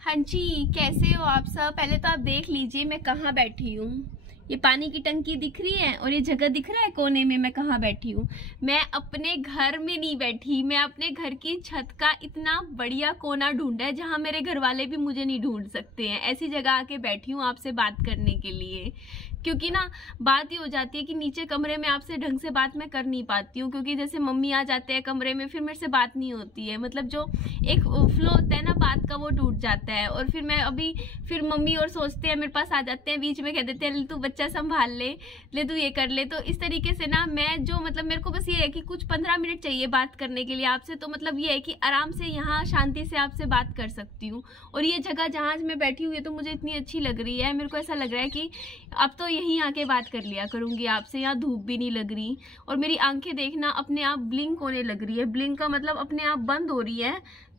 हाँ जी, कैसे हो आप सब। पहले तो आप देख लीजिए मैं कहाँ बैठी हूँ। ये पानी की टंकी दिख रही है और ये जगह दिख रहा है कोने में मैं कहाँ बैठी हूँ। मैं अपने घर में नहीं बैठी, मैं अपने घर की छत का इतना बढ़िया कोना ढूंढा है जहाँ मेरे घर वाले भी मुझे नहीं ढूंढ सकते हैं। ऐसी जगह आके बैठी हूँ आपसे बात करने के लिए, क्योंकि ना बात ये हो जाती है कि नीचे कमरे में आपसे ढंग से बात मैं कर नहीं पाती हूँ, क्योंकि जैसे मम्मी आ जाते हैं कमरे में फिर मेरे से बात नहीं होती है। मतलब जो एक फ्लो होता है ना बात का वो टूट जाता है। और फिर मैं फिर मम्मी और सोचते हैं मेरे पास आ जाते हैं, बीच में कह देते हैं तू बच्चा संभाल ले तू ये कर ले। तो इस तरीके से ना मैं जो मतलब मेरे को बस ये है कि कुछ 15 मिनट चाहिए बात करने के लिए आपसे। तो मतलब ये है कि आराम से यहाँ शांति से आपसे बात कर सकती हूँ। और ये जगह जहाँ मैं बैठी हुई है तो मुझे इतनी अच्छी लग रही है, मेरे को ऐसा लग रहा है कि अब तो यहीं आके बात कर लिया करूंगी आपसे। यहाँ धूप भी नहीं लग रही और मेरी आंखें देखना अपने आप ब्लिंक होने लग रही है। ब्लिंक का मतलब अपने आप बंद हो रही है।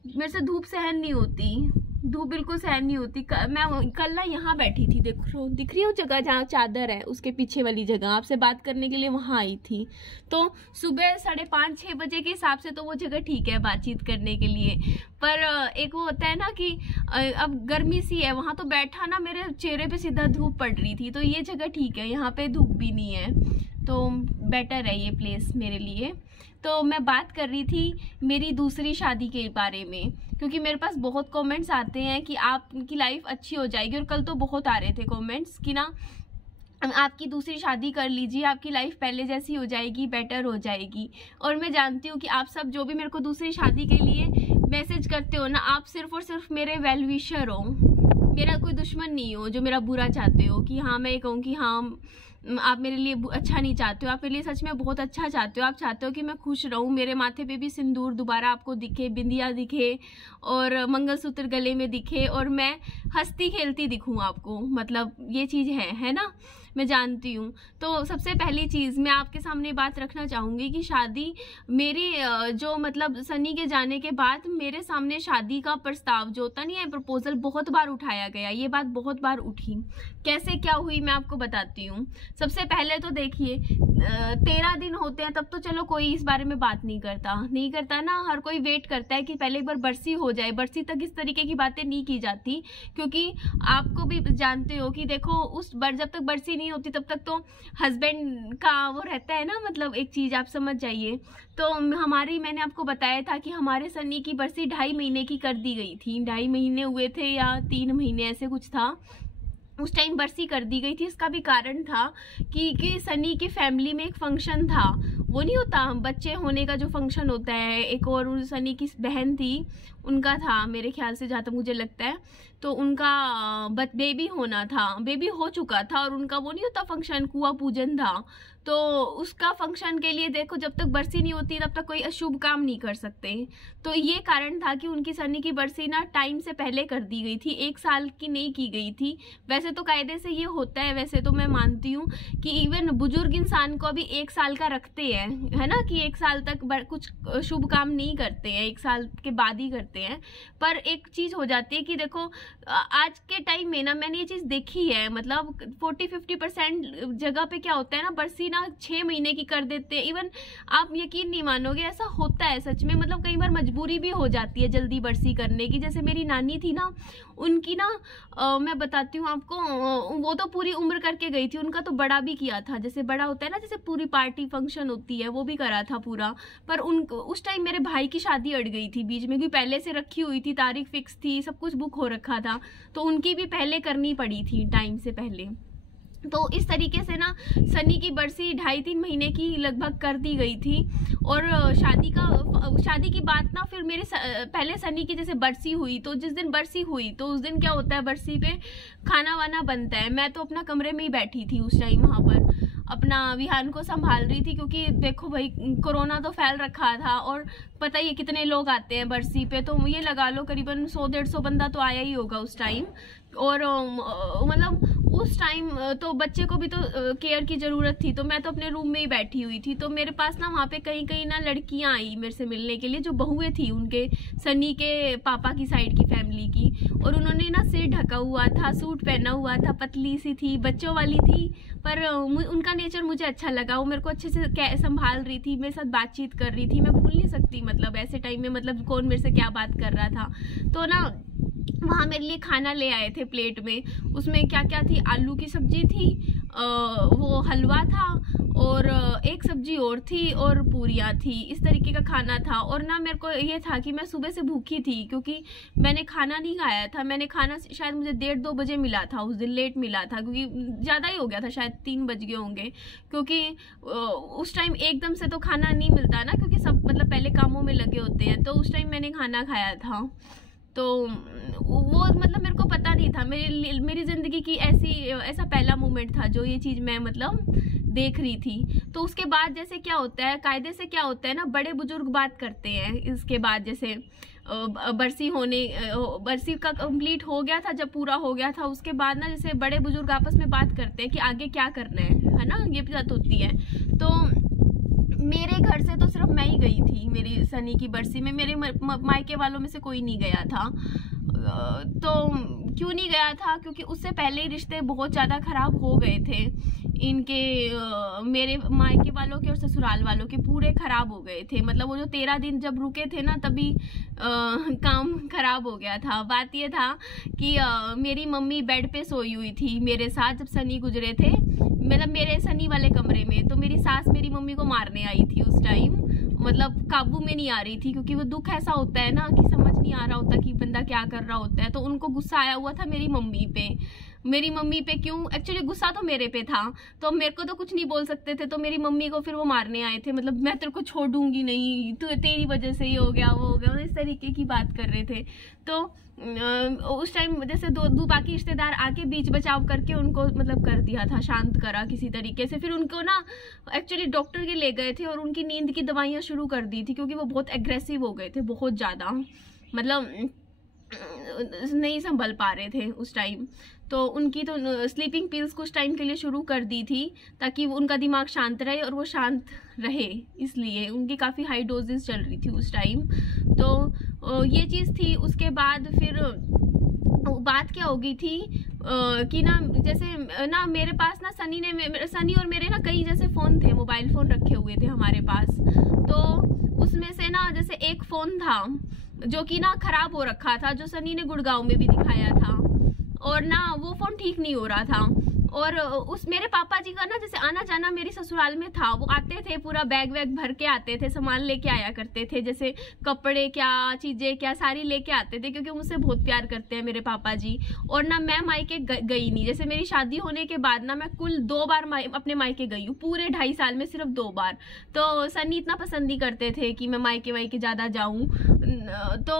मेरे से धूप सहन नहीं होती, धूप बिल्कुल सहन नहीं होती। मैं कल ना यहाँ बैठी थी, दिख रही है जगह जहाँ चादर है उसके पीछे वाली जगह, आपसे बात करने के लिए वहां आई थी। तो सुबह 5:30-6 बजे के हिसाब से तो वो जगह ठीक है बातचीत करने के लिए। पर एक वो होता है ना कि अब गर्मी सी है, वहां तो बैठा ना मेरे चेहरे पे सीधा धूप पड़ रही थी। तो ये जगह ठीक है, यहाँ पे धूप भी नहीं है, तो बेटर है ये प्लेस मेरे लिए। तो मैं बात कर रही थी मेरी दूसरी शादी के बारे में, क्योंकि मेरे पास बहुत कमेंट्स आते हैं कि आपकी लाइफ अच्छी हो जाएगी। और कल तो बहुत आ रहे थे कमेंट्स कि ना आपकी दूसरी शादी कर लीजिए, आपकी लाइफ पहले जैसी हो जाएगी, बेटर हो जाएगी। और मैं जानती हूँ कि आप सब जो भी मेरे को दूसरी शादी के लिए मैसेज करते हो ना, आप सिर्फ और सिर्फ मेरे वेल विशर हो, मेरा कोई दुश्मन नहीं हो जो मेरा बुरा चाहते हो। कि हाँ मैं कहूँ कि हाँ आप मेरे लिए अच्छा नहीं चाहते हो, आप मेरे लिए सच में बहुत अच्छा चाहते हो। आप चाहते हो कि मैं खुश रहूं, मेरे माथे पे भी सिंदूर दोबारा आपको दिखे, बिंदिया दिखे और मंगलसूत्र गले में दिखे और मैं हंसती खेलती दिखूं आपको। मतलब ये चीज़ है ना, मैं जानती हूँ। तो सबसे पहली चीज़ मैं आपके सामने बात रखना चाहूँगी कि शादी मेरी जो मतलब सनी के जाने के बाद मेरे सामने शादी का प्रस्ताव जो होता नहीं है, प्रपोजल बहुत बार उठाया गया। ये बात बहुत बार उठी, कैसे क्या हुई मैं आपको बताती हूँ। सबसे पहले तो देखिए 13 दिन होते हैं तब तो चलो कोई इस बारे में बात नहीं करता ना, हर कोई वेट करता है कि पहले एक बार बरसी हो जाए। बरसी तक इस तरीके की बातें नहीं की जाती, क्योंकि आपको भी जानते हो कि देखो उस बार जब तक बरसी नहीं होती तब तक तो हस्बैंड का वो रहता है ना, मतलब एक चीज आप समझ जाइए। तो मैंने आपको बताया था कि हमारे सनी की बरसी 2.5 महीने की कर दी गई थी, 2.5 महीने हुए थे या 3 महीने ऐसे कुछ था, उस टाइम बरसी कर दी गई थी। इसका भी कारण था कि सनी की फैमिली में एक फंक्शन था, वो नहीं होता बच्चे होने का जो फंक्शन होता है एक, और सनी की बहन थी उनका था मेरे ख्याल से, जहाँ तक मुझे लगता है। तो उनका बेबी होना था, बेबी हो चुका था और उनका वो नहीं होता फंक्शन, कुआं पूजन था। तो उसका फंक्शन के लिए देखो जब तक बरसी नहीं होती तब तक कोई अशुभ काम नहीं कर सकते। तो ये कारण था कि उनकी सनी की बरसी ना टाइम से पहले कर दी गई थी, 1 साल की नहीं की गई थी। वैसे तो कायदे से ये होता है, वैसे तो मैं मानती हूँ कि इवन बुजुर्ग इंसान को अभी 1 साल का रखते हैं, है ना, कि 1 साल तक कुछ शुभ काम नहीं करते हैं, 1 साल के बाद ही करते हैं। पर एक चीज हो जाती है कि देखो आज के टाइम में ना मैंने ये चीज देखी है, मतलब 40-50% जगह पे क्या होता है ना, बरसी ना 6 महीने की कर देते हैं। इवन आप यकीन नहीं मानोगे, ऐसा होता है सच में। मतलब कई बार मजबूरी भी हो जाती है जल्दी बरसी करने की। जैसे मेरी नानी थी ना, उनकी ना मैं बताती हूँ आपको, वो तो पूरी उम्र करके गई थी, उनका तो बड़ा भी किया था, जैसे बड़ा होता है ना, जैसे पूरी पार्टी फंक्शन होती है वो भी करा था पूरा। पर उस टाइम मेरे भाई की शादी अड़ गई थी बीच में, क्योंकि पहले से रखी हुई थी, तारीख फिक्स थी, सब कुछ बुक हो रखा था, तो उनकी भी पहले करनी पड़ी थी टाइम से पहले। तो इस तरीके से ना सनी की बरसी 2.5-3 महीने की लगभग कर दी गई थी। और शादी की बात ना फिर मेरे पहले सनी की जैसे बरसी हुई, तो जिस दिन बरसी हुई तो उस दिन क्या होता है, बरसी पे खाना वाना बनता है। मैं तो अपना कमरे में ही बैठी थी उस टाइम, वहां पर अपना विहान को संभाल रही थी, क्योंकि देखो भाई कोरोना तो फैल रखा था और पता ही है कितने लोग आते हैं बरसी पे। तो ये लगा लो करीबन 100-150 बंदा तो आया ही होगा उस टाइम। और मतलब उस टाइम तो बच्चे को भी तो केयर की जरूरत थी, तो मैं तो अपने रूम में ही बैठी हुई थी। तो मेरे पास ना वहाँ पे कहीं कहीं ना लड़कियां आई मेरे से मिलने के लिए, जो बहुएं थी उनके सनी के पापा की साइड की फैमिली की। और उन्होंने ना सिर ढका हुआ था, सूट पहना हुआ था, पतली सी थी, बच्चों वाली थी, पर उनका नेचर मुझे अच्छा लगा। वो मेरे को अच्छे से संभाल रही थी, मेरे साथ बातचीत कर रही थी। मैं भूल नहीं सकती मतलब ऐसे टाइम में, मतलब कौन मेरे से क्या बात कर रहा था। तो ना वहाँ मेरे लिए खाना ले आए थे प्लेट में। उसमें क्या क्या थी, आलू की सब्जी थी, वो हलवा था और एक सब्जी और थी और पूरियाँ थी, इस तरीके का खाना था। और ना मेरे को ये था कि मैं सुबह से भूखी थी क्योंकि मैंने खाना नहीं खाया था। मैंने खाना शायद मुझे 1:30-2 बजे मिला था, उस दिन लेट मिला था क्योंकि ज़्यादा ही हो गया था, शायद 3 बज गए होंगे, क्योंकि उस टाइम एकदम से तो खाना नहीं मिलता ना, क्योंकि सब मतलब पहले कामों में लगे होते हैं। तो उस टाइम मैंने खाना खाया था। तो वो मतलब मेरे को पता नहीं था, मेरी ज़िंदगी की ऐसा पहला मोमेंट था जो ये चीज़ मैं मतलब देख रही थी। तो उसके बाद जैसे क्या होता है, कायदे से क्या होता है ना, बड़े बुजुर्ग बात करते हैं। इसके बाद जैसे बरसी का कंप्लीट हो गया था, जब पूरा हो गया था उसके बाद ना जैसे बड़े बुजुर्ग आपस में बात करते हैं कि आगे क्या करना है ना, ये बात होती है। तो मेरे घर से तो सिर्फ मैं ही गई थी मेरी सनी की बरसी में, मेरे मायके वालों में से कोई नहीं गया था। तो क्यों नहीं गया था, क्योंकि उससे पहले ही रिश्ते बहुत ज़्यादा ख़राब हो गए थे इनके, मेरे मायके वालों के और ससुराल वालों के पूरे ख़राब हो गए थे। मतलब वो जो 13 दिन जब रुके थे ना, तभी काम ख़राब हो गया था। बात ये था कि मेरी मम्मी बेड पे सोई हुई थी मेरे साथ जब सनी गुजरे थे, मतलब मेरे सनी वाले कमरे में। तो मेरी सास मेरी मम्मी को मारने आई थी उस टाइम, मतलब काबू में नहीं आ रही थी, क्योंकि वो दुख ऐसा होता है ना कि समझ नहीं आ रहा होता कि बंदा क्या कर रहा होता है। तो उनको गुस्सा आया हुआ था मेरी मम्मी पे। मेरी मम्मी पे क्यों, एक्चुअली गुस्सा तो मेरे पे था, तो मेरे को तो कुछ नहीं बोल सकते थे। तो मेरी मम्मी को फिर वो मारने आए थे, मतलब मैं तेरे को छोड़ूंगी नहीं, तो तेरी वजह से ही हो गया, वो हो गया, इस तरीके की बात कर रहे थे। तो उस टाइम जैसे दो बाकी रिश्तेदार आके बीच बचाव करके उनको मतलब कर दिया था, शांत करा किसी तरीके से। फिर उनको ना एक्चुअली डॉक्टर के ले गए थे और उनकी नींद की दवाइयाँ शुरू कर दी थी, क्योंकि वो बहुत एग्रेसिव हो गए थे, बहुत ज़्यादा, मतलब नहीं संभल पा रहे थे उस टाइम। तो उनकी तो स्लीपिंग पिल्स कुछ टाइम के लिए शुरू कर दी थी ताकि उनका दिमाग शांत रहे और वो शांत रहे, इसलिए उनकी काफ़ी हाई डोजेस चल रही थी उस टाइम। तो ये चीज़ थी। उसके बाद फिर बात क्या हो गई थी कि ना जैसे ना मेरे पास ना सनी और मेरे ना कई जैसे फ़ोन थे, मोबाइल फ़ोन रखे हुए थे हमारे पास। तो उसमें से ना जैसे एक फ़ोन था जो कि ना ख़राब हो रखा था, जो सनी ने गुड़गांव में भी दिखाया था, और ना वो फ़ोन ठीक नहीं हो रहा था। और उस मेरे पापा जी का ना जैसे आना जाना मेरी ससुराल में था, वो आते थे, पूरा बैग वैग भर के आते थे, सामान लेके आया करते थे, जैसे कपड़े क्या चीज़ें क्या सारी लेके आते थे, क्योंकि मुझसे बहुत प्यार करते हैं मेरे पापा जी। और ना मैं मायके गई नहीं, जैसे मेरी शादी होने के बाद ना मैं कुल 2 बार अपने मायके गई हूँ, पूरे 2.5 साल में सिर्फ 2 बार। तो सनी इतना पसंद नहीं करते थे कि मैं मायके वायके ज़्यादा जाऊँ, तो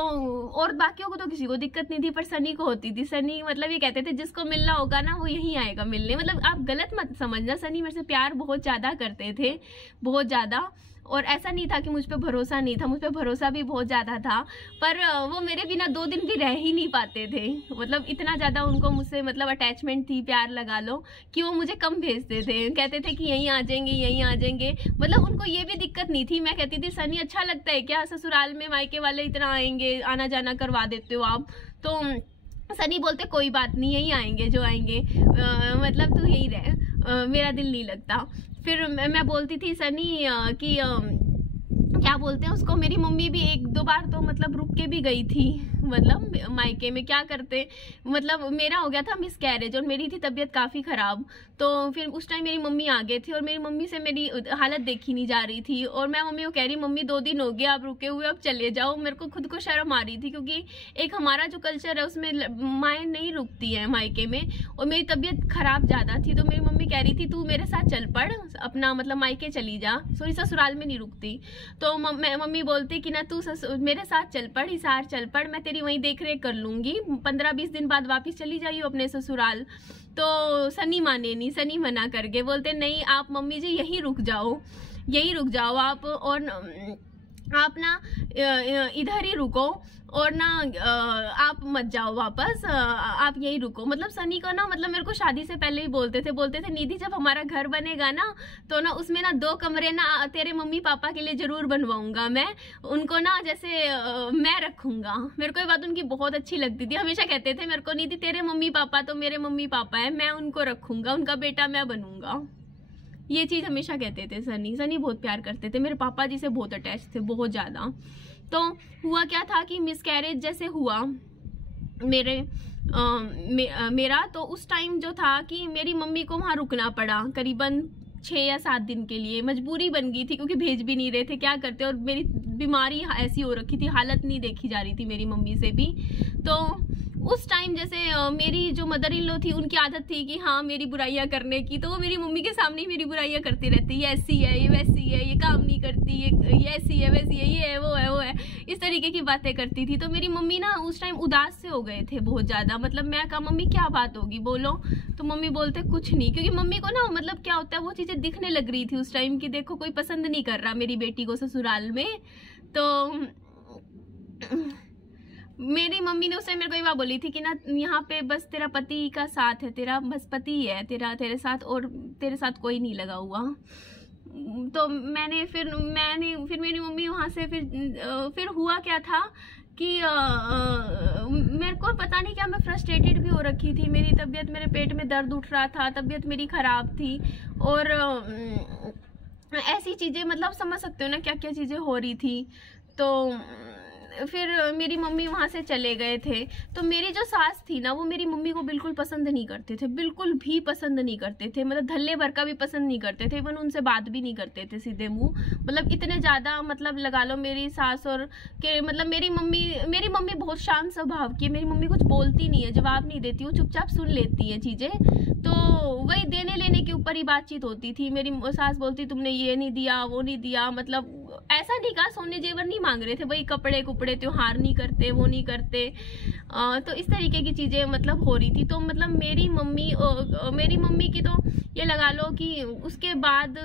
और बाकियों को तो किसी को दिक्कत नहीं थी, पर सनी को होती थी। सनी मतलब ये कहते थे जिसको मिलना होगा ना वो यहीं आएगा मिलने, मतलब आप गलत मत समझना, सनी मेरे से प्यार बहुत ज़्यादा करते थे, बहुत ज़्यादा। और ऐसा नहीं था कि मुझ पे भरोसा नहीं था, मुझ पे भरोसा भी बहुत ज़्यादा था, पर वो मेरे बिना 2 दिन भी रह ही नहीं पाते थे। मतलब इतना ज़्यादा उनको मुझसे मतलब अटैचमेंट थी, प्यार लगा लो, कि वो मुझे कम भेजते थे, कहते थे कि यहीं आ जाएंगे यहीं आ जाएंगे। मतलब उनको ये भी दिक्कत नहीं थी। मैं कहती थी सनी अच्छा लगता है क्या, ससुराल में मायके वाले इतना आएंगे, आना जाना करवा देते हो आप। तो सनी बोलते कोई बात नहीं, यहीं आएंगे जो आएंगे, मतलब तू यहीं रह, मेरा दिल नहीं लगता। फिर मैं बोलती थी सनी कि क्या बोलते हैं उसको, मेरी मम्मी भी 1-2 बार तो मतलब रुक के भी गई थी, मतलब मायके में क्या करते, मतलब मेरा हो गया था मिसकैरेज और मेरी थी तबीयत काफ़ी ख़राब। तो फिर उस टाइम मेरी मम्मी आ गए थे और मेरी मम्मी से मेरी हालत देखी नहीं जा रही थी, और मैं मम्मी को कह रही मम्मी 2 दिन हो गए आप रुके हुए, अब चले जाओ। मेरे को खुद को शर्म आ रही थी, क्योंकि एक हमारा जो कल्चर है उसमें माएँ नहीं रुकती हैं मायके में, और मेरी तबीयत ख़राब ज़्यादा थी। तो मेरी मम्मी कह रही थी तू मेरे साथ चल पड़, अपना मतलब मायके चली जा, सॉरी ससुराल में नहीं रुकती। तो मम्मी बोलती कि ना तू मेरे साथ चल पड़, हिसार चल पड़, मैं तेरी वहीं देख रेख कर लूँगी, 15-20 दिन बाद वापस चली जाइयो अपने ससुराल। तो सनी माने नहीं, सनी मना करके बोलते नहीं आप मम्मी जी यहीं रुक जाओ, यहीं रुक जाओ आप, और आप ना इधर ही रुको, और ना आप मत जाओ वापस, आप यहीं रुको। मतलब सनी को ना मतलब मेरे को शादी से पहले ही बोलते थे निधि जब हमारा घर बनेगा ना तो ना उसमें ना 2 कमरे ना तेरे मम्मी पापा के लिए ज़रूर बनवाऊंगा, मैं उनको ना जैसे मैं रखूंगा। मेरे को ये बात उनकी बहुत अच्छी लगती थी, हमेशा कहते थे मेरे को निधि तेरे मम्मी पापा तो मेरे मम्मी पापा है, मैं उनको रखूंगा, उनका बेटा मैं बनूंगा, ये चीज़ हमेशा कहते थे। सनी बहुत प्यार करते थे, मेरे पापा जी से बहुत अटैच थे, बहुत ज़्यादा। तो हुआ क्या था कि मिसकैरेज जैसे हुआ, मेरा तो उस टाइम जो था कि मेरी मम्मी को वहाँ रुकना पड़ा करीबन 6 या 7 दिन के लिए। मजबूरी बन गई थी क्योंकि भेज भी नहीं रहे थे, क्या करते। और मेरी बीमारी ऐसी हो रखी थी, हालत नहीं देखी जा रही थी मेरी मम्मी से भी। तो उस टाइम जैसे मेरी जो मदर इन लॉ थी उनकी आदत थी कि हाँ मेरी बुराइयां करने की, तो वो मेरी मम्मी के सामने ही मेरी बुराइयां करती रहती, ये ऐसी है, ये वैसी है, ये काम नहीं करती, ये ऐसी है, वैसी है, ये है, वो है, वो है, इस तरीके की बातें करती थी। तो मेरी मम्मी ना उस टाइम उदास से हो गए थे बहुत ज़्यादा। मतलब मैं कहा मम्मी क्या बात होगी बोलो, तो मम्मी बोलते कुछ नहीं, क्योंकि मम्मी को ना मतलब क्या होता है वो चीज़ें दिखने लग रही थी उस टाइम कि देखो कोई पसंद नहीं कर रहा मेरी बेटी को ससुराल में। तो मेरी मम्मी ने उस टाइम मेरे को ये बात बोली थी कि ना यहाँ पे बस तेरा पति का साथ है, तेरा बस पति है तेरे साथ, और तेरे साथ कोई नहीं लगा हुआ। तो फिर मेरी मम्मी वहाँ से फिर हुआ क्या था कि मेरे को पता नहीं क्या, मैं फ्रस्ट्रेटेड भी हो रखी थी, मेरी तबीयत, मेरे पेट में दर्द उठ रहा था, तबीयत मेरी ख़राब थी। और ऐसी चीज़ें मतलब समझ सकते हो ना क्या क्या चीज़ें हो रही थी। तो फिर मेरी मम्मी वहाँ से चले गए थे। तो मेरी जो सास थी ना वो मेरी मम्मी को बिल्कुल पसंद नहीं करते थे, बिल्कुल भी पसंद नहीं करते थे, मतलब धल्ले भर का भी पसंद नहीं करते थे, इवन उनसे बात भी नहीं करते थे सीधे मुंह। मतलब इतने ज़्यादा मतलब लगा लो मेरी सास और के मतलब मेरी मम्मी बहुत शांत स्वभाव की है। मेरी मम्मी कुछ बोलती नहीं है, जवाब नहीं देती, वो चुपचाप सुन लेती है चीज़ें। तो वही देने लेने के ऊपर ही बातचीत होती थी। मेरी सास बोलती तुमने ये नहीं दिया, वो नहीं दिया, मतलब ऐसा नहीं कहा सोने जेवर नहीं मांग रहे थे, वही कपड़े कुपड़े, त्योहार नहीं करते, वो नहीं करते। तो इस तरीके की चीज़ें मतलब हो रही थी। तो मतलब मेरी मम्मी की तो ये लगा लो कि उसके बाद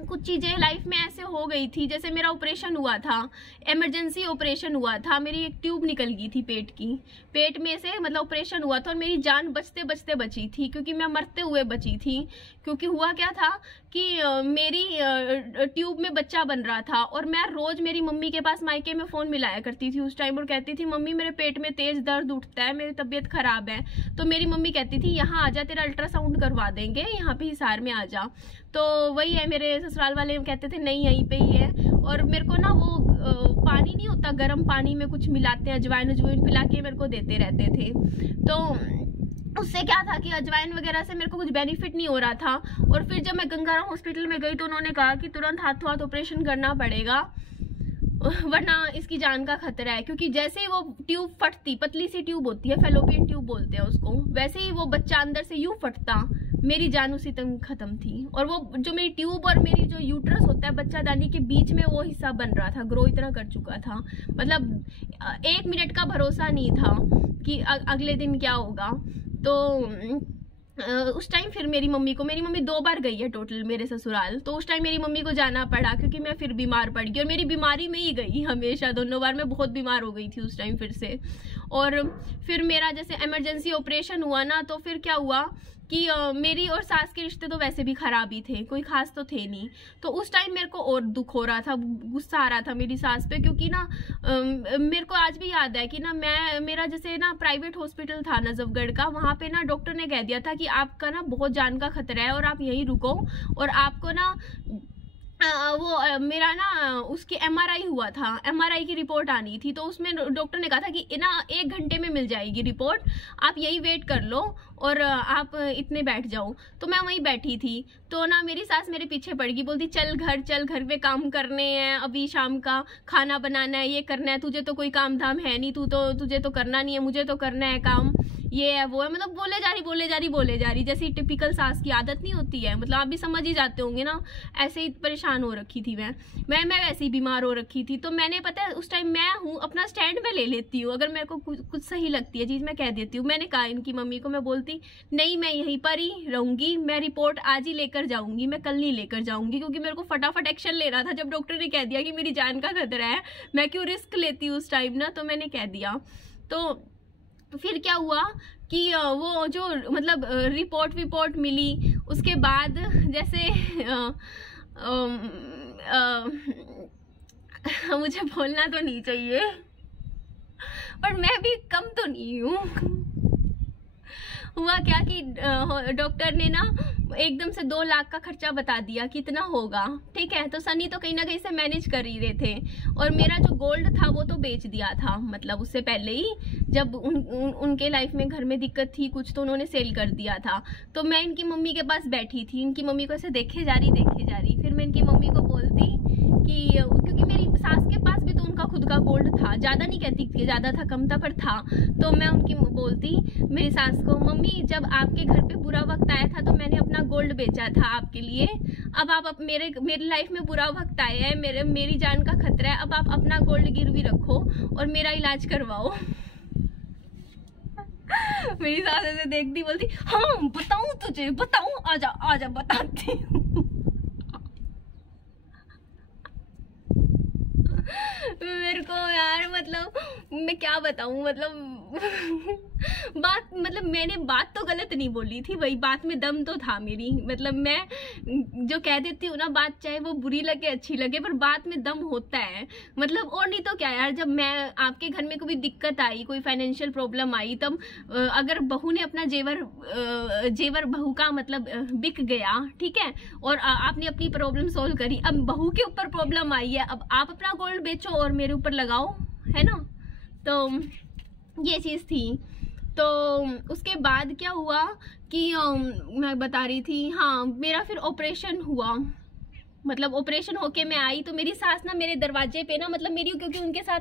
कुछ चीज़ें लाइफ में ऐसे हो गई थी। जैसे मेरा ऑपरेशन हुआ था, इमरजेंसी ऑपरेशन हुआ था, मेरी एक ट्यूब निकल गई थी पेट में से, मतलब ऑपरेशन हुआ था और मेरी जान बचते बचते बची थी, क्योंकि मैं मरते हुए बची थी। क्योंकि हुआ क्या था कि मेरी ट्यूब में बच्चा बन रहा था और मैं रोज़ मेरी मम्मी के पास मायके में फ़ोन मिलाया करती थी उस टाइम, और कहती थी मम्मी मेरे पेट में तेज़ दर्द उठता है, मेरी तबीयत ख़राब है। तो मेरी मम्मी कहती थी यहाँ आ जा, तेरा अल्ट्रासाउंड करवा देंगे, यहाँ पे हिसार में आ जा। तो वही है, मेरे ससुराल वाले कहते थे नहीं यहीं पे ही है। और मेरे को ना वो पानी नहीं होता, गर्म पानी में कुछ मिलाते हैं, अजवाइन पिला के मेरे को देते रहते थे। तो उससे क्या था कि अजवाइन वगैरह से मेरे को कुछ बेनिफिट नहीं हो रहा था। और फिर जब मैं गंगाराम हॉस्पिटल में गई तो उन्होंने कहा कि तुरंत हाथों हाथ ऑपरेशन करना पड़ेगा, वरना इसकी जान का खतरा है। क्योंकि जैसे ही वो ट्यूब फटती, पतली सी ट्यूब होती है, फेलोपियन ट्यूब बोलते हैं उसको, वैसे ही वो बच्चा अंदर से यूं फटता, मेरी जान उसी तक खत्म थी। और वो जो मेरी ट्यूब और मेरी जो यूट्रस होता है बच्चादानी के बीच में, वो हिस्सा बन रहा था, ग्रो इतना कर चुका था, मतलब 1 मिनट का भरोसा नहीं था कि अगले दिन क्या होगा। तो उस टाइम फिर मेरी मम्मी 2 बार गई है टोटल मेरे ससुराल। तो उस टाइम मेरी मम्मी को जाना पड़ा क्योंकि मैं फिर बीमार पड़ गई, और मेरी बीमारी में ही गई हमेशा, दोनों बार मैं बहुत बीमार हो गई थी उस टाइम फिर से। और फिर मेरा जैसे इमरजेंसी ऑपरेशन हुआ ना, तो फिर क्या हुआ कि मेरी और सास के रिश्ते तो वैसे भी खराब ही थे, कोई खास तो थे नहीं। तो उस टाइम मेरे को और दुख हो रहा था, गुस्सा आ रहा था मेरी सास पे, क्योंकि ना मेरे को आज भी याद है कि ना मेरा जैसे ना प्राइवेट हॉस्पिटल था नजफगढ़ का, वहाँ पे ना डॉक्टर ने कह दिया था कि आपका ना बहुत जान का खतरा है और आप यहीं रुको, और आपको ना मेरा ना उसकी MRI हुआ था, MRI की रिपोर्ट आनी थी। तो उसमें डॉक्टर ने कहा था कि ना 1 घंटे में मिल जाएगी रिपोर्ट, आप यही वेट कर लो और आप इतने बैठ जाओ। तो मैं वहीं बैठी थी। तो ना मेरी सास मेरे पीछे पड़ गई, बोलती चल घर पे काम करने हैं, अभी शाम का खाना बनाना है, ये करना है, तुझे तो कोई काम धाम है नहीं, तुझे तो करना नहीं है, मुझे तो करना है काम, ये है वो है, मतलब बोले जा रही जैसे टिपिकल सास की आदत नहीं होती है। मतलब आप भी समझ ही जाते होंगे ना, ऐसे ही परेशान हो रखी थी मैं वैसे ही बीमार हो रखी थी। तो मैंने पता है उस टाइम मैं हूँ अपना स्टैंड में ले लेती हूँ, अगर मेरे को कुछ सही लगती है चीज़ मैं कह देती हूँ। मैंने कहा इनकी मम्मी को, मैं बोलती नहीं मैं यहीं पर ही रहूँगी, मैं रिपोर्ट आज ही लेकर जाऊँगी, मैं कल नहीं लेकर जाऊँगी, क्योंकि मेरे को फटाफट एक्शन लेना था। जब डॉक्टर ने कह दिया कि मेरी जान का खतरा है, मैं क्यों रिस्क लेती उस टाइम ना, तो मैंने कह दिया। तो फिर क्या हुआ कि वो जो मतलब रिपोर्ट मिली, उसके बाद जैसे मुझे बोलना तो नहीं चाहिए पर मैं भी कम तो नहीं हूँ। हुआ क्या कि डॉक्टर ने ना एकदम से 2 लाख का खर्चा बता दिया कितना होगा, ठीक है। तो सनी तो कहीं ना कहीं से मैनेज कर ही रहे थे, और मेरा जो गोल्ड था वो तो बेच दिया था, मतलब उससे पहले ही जब उनके लाइफ में घर में दिक्कत थी कुछ, तो उन्होंने सेल कर दिया था। तो मैं इनकी मम्मी के पास बैठी थी, इनकी मम्मी को ऐसे देखे जा रही। फिर मैं इनकी मम्मी को बोलती कि, क्योंकि मेरी सास के पास भी तो उनका खुद का गोल्ड था, ज़्यादा नहीं कहती कि ज़्यादा था कम था, पर था। तो मैं उनकी बोलती मेरी सास को, मम्मी जब आपके घर पे बुरा वक्त आया था तो मैंने अपना गोल्ड बेचा था आपके लिए, अब आप मेरे लाइफ में बुरा वक्त आया है, मेरी जान का खतरा है, अब आप अपना गोल्ड गिरवी रखो और मेरा इलाज करवाओ। मेरी सास ऐसे देखती बोलती, हाँ बताऊं तुझे, बताऊं, आजा बताती हूँ। मेरे को यार मतलब मैं क्या बताऊं, मतलब मैंने बात तो गलत नहीं बोली थी, वही बात में दम तो था मेरी, मतलब मैं जो कह देती हूँ ना बात, चाहे वो बुरी लगे अच्छी लगे, पर बात में दम होता है, मतलब। और नहीं तो क्या यार, जब मैं आपके घर में कोई दिक्कत आई, कोई फाइनेंशियल प्रॉब्लम आई, तब अगर बहू ने अपना जेवर बहू का मतलब बिक गया, ठीक है, और आपने अपनी प्रॉब्लम सोल्व करी, अब बहू के ऊपर प्रॉब्लम आई है, अब आप अपना गोल्ड बेचो और मेरे ऊपर लगाओ, है ना। तो ये चीज थी। तो उसके बाद क्या हुआ कि मैं बता रही थी, हाँ मेरा फिर ऑपरेशन हुआ, मतलब ऑपरेशन होके मैं आई तो मेरी सास ना मेरे दरवाजे पे ना, मतलब मेरी क्योंकि उनके साथ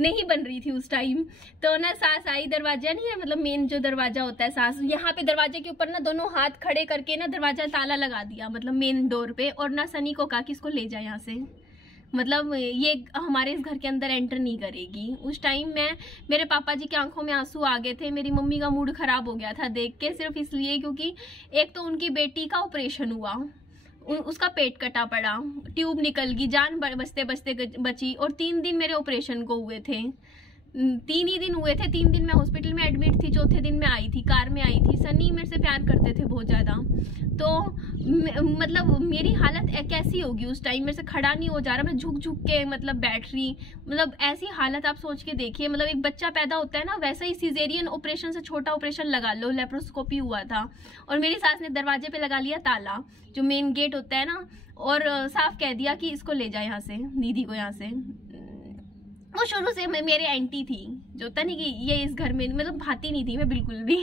नहीं बन रही थी उस टाइम, तो ना सास आई, दरवाजा नहीं है मतलब मेन जो दरवाजा होता है, सास यहाँ पे दरवाजे के ऊपर ना दोनों हाथ खड़े करके ना दरवाजा ताला लगा दिया, मतलब मेन डोर पे, और ना सनी को कहा कि इसको ले जाए यहाँ से, मतलब ये हमारे इस घर के अंदर एंटर नहीं करेगी। उस टाइम मेरे पापा जी की आंखों में आंसू आ गए थे, मेरी मम्मी का मूड खराब हो गया था देख के, सिर्फ इसलिए क्योंकि एक तो उनकी बेटी का ऑपरेशन हुआ, उसका पेट कटा पड़ा, ट्यूब निकल गई, जान बचते बचते बची, और 3 दिन मेरे ऑपरेशन को हुए थे, 3 ही दिन हुए थे, 3 दिन मैं हॉस्पिटल में एडमिट थी, चौथे दिन मैं आई थी, कार में आई थी। सनी मेरे से प्यार करते थे बहुत ज़्यादा, तो मतलब मेरी हालत कैसी होगी उस टाइम, मेरे से खड़ा नहीं हो जा रहा, मैं झुक झुक के मतलब बैठ रही, मतलब ऐसी हालत आप सोच के देखिए, मतलब एक बच्चा पैदा होता है ना, वैसा ही सीजेरियन ऑपरेशन से छोटा ऑपरेशन लगा लो, लेप्रोस्कोपी हुआ था, और मेरी सास ने दरवाजे पे लगा लिया ताला, जो मेन गेट होता है ना, और साफ कह दिया कि इसको ले जाए यहाँ से, दीदी को यहाँ से। वो शुरू से मेरे एंटी थी, जो होता नहीं कि ये इस घर में मतलब भाती नहीं थी मैं बिल्कुल भी।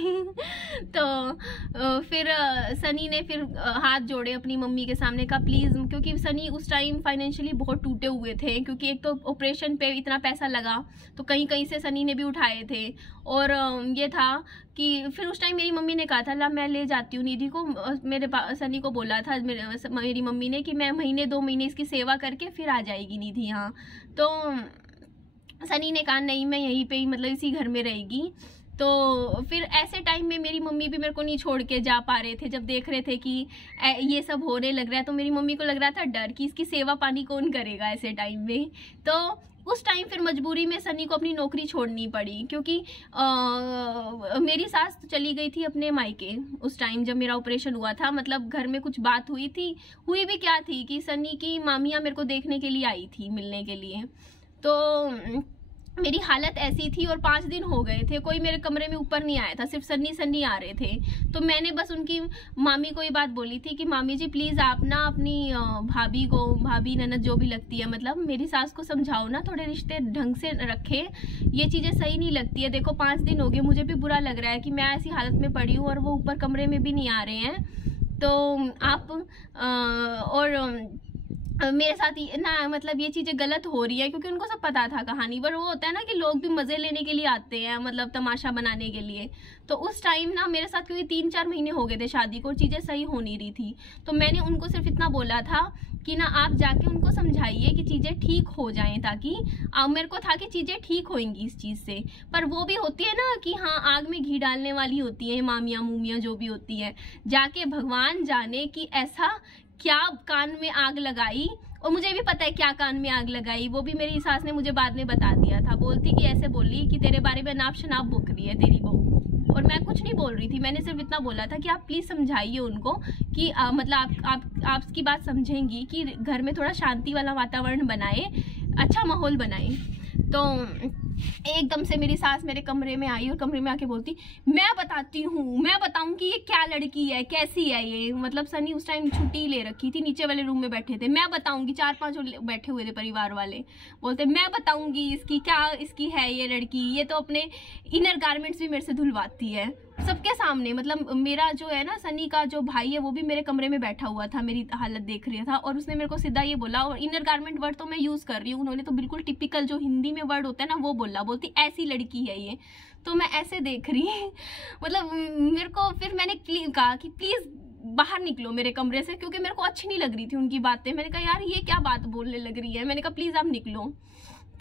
तो फिर सनी ने फिर हाथ जोड़े अपनी मम्मी के सामने, का प्लीज़, क्योंकि सनी उस टाइम फाइनेंशियली बहुत टूटे हुए थे, क्योंकि एक तो ऑपरेशन पे इतना पैसा लगा, तो कहीं कहीं से सनी ने भी उठाए थे, और ये था कि फिर उस टाइम मेरी मम्मी ने कहा था ला मैं ले जाती हूँ निधि को, सनी को बोला था मेरी मम्मी ने कि मैं महीने 2 महीने इसकी सेवा करके फिर आ जाएगी निधि यहाँ। तो सनी ने कहा नहीं, मैं यहीं पे ही मतलब इसी घर में रहेगी। तो फिर ऐसे टाइम में मेरी मम्मी भी मेरे को नहीं छोड़ के जा पा रहे थे, जब देख रहे थे कि ये सब होने लग रहा है, तो मेरी मम्मी को लग रहा था डर कि इसकी सेवा पानी कौन करेगा ऐसे टाइम में। तो उस टाइम फिर मजबूरी में सनी को अपनी नौकरी छोड़नी पड़ी, क्योंकि मेरी सास तो चली गई थी अपने मायके उस टाइम जब मेरा ऑपरेशन हुआ था, मतलब घर में कुछ बात हुई भी क्या थी कि सनी की मामियाँ मेरे को देखने के लिए आई थी, मिलने के लिए। तो मेरी हालत ऐसी थी, और 5 दिन हो गए थे, कोई मेरे कमरे में ऊपर नहीं आया था, सिर्फ सन्नी आ रहे थे। तो मैंने बस उनकी मामी को ये बात बोली थी कि मामी जी प्लीज़ आप ना अपनी भाभी ननद जो भी लगती है, मतलब मेरी सास को समझाओ ना, थोड़े रिश्ते ढंग से रखे, ये चीज़ें सही नहीं लगती है। देखो 5 दिन हो गए, मुझे भी बुरा लग रहा है कि मैं ऐसी हालत में पड़ी हूँ और वो ऊपर कमरे में भी नहीं आ रहे हैं, तो आप और मेरे साथ ना मतलब ये चीज़ें गलत हो रही है, क्योंकि उनको सब पता था कहानी, पर वो होता है ना कि लोग भी मज़े लेने के लिए आते हैं, मतलब तमाशा बनाने के लिए। तो उस टाइम ना मेरे साथ क्योंकि 3-4 महीने हो गए थे शादी को और चीज़ें सही हो नहीं रही थी, तो मैंने उनको सिर्फ इतना बोला था कि ना आप जाके उनको समझाइए कि चीज़ें ठीक हो जाएं, ताकि मेरे को था कि चीज़ें ठीक होंगी इस चीज़ से। पर वो भी होती है ना कि हाँ आग में घी डालने वाली होती है मामियाँ मूमियाँ जो भी होती हैं, जाके भगवान जाने कि ऐसा क्या कान में आग लगाई, और मुझे भी पता है क्या कान में आग लगाई, वो भी मेरी सास ने मुझे बाद में बता दिया था। बोलती कि ऐसे बोली कि तेरे बारे में नाप शनाप बुक रही है तेरी बहू, और मैं कुछ नहीं बोल रही थी, मैंने सिर्फ इतना बोला था कि आप प्लीज़ समझाइए उनको कि मतलब आपकी बात समझेंगी कि घर में थोड़ा शांति वाला वातावरण बनाए, अच्छा माहौल बनाए। तो एकदम से मेरी सास मेरे कमरे में आई और कमरे में आके बोलती, मैं बताती हूँ, मैं बताऊँ कि ये क्या लड़की है, कैसी है ये। मतलब सनी उस टाइम छुट्टी ले रखी थी, नीचे वाले रूम में बैठे थे। मैं बताऊंगी, 4-5 बैठे हुए थे परिवार वाले, बोलते मैं बताऊंगी इसकी क्या, इसकी है ये लड़की, ये तो अपने इनर गारमेंट्स भी मेरे से धुलवाती है सबके सामने। मतलब मेरा जो है ना, सनी का जो भाई है, वो भी मेरे कमरे में बैठा हुआ था, मेरी हालत देख रहा था, और उसने मेरे को सीधा ये बोला, और इनर गारमेंट वर्ड तो मैं यूज कर रही हूँ, उन्होंने तो बिल्कुल टिपिकल जो हिंदी में वर्ड होता है ना वो बोला, बोलती ऐसी लड़की है ये। तो मैं ऐसे देख रही मतलब मेरे को, फिर मैंने कहा कि प्लीज बाहर निकलो मेरे कमरे से, क्योंकि मेरे को अच्छी नहीं लग रही थी उनकी बातें। मैंने कहा यार ये क्या बात बोलने लग रही है, मैंने कहा प्लीज आप निकलो।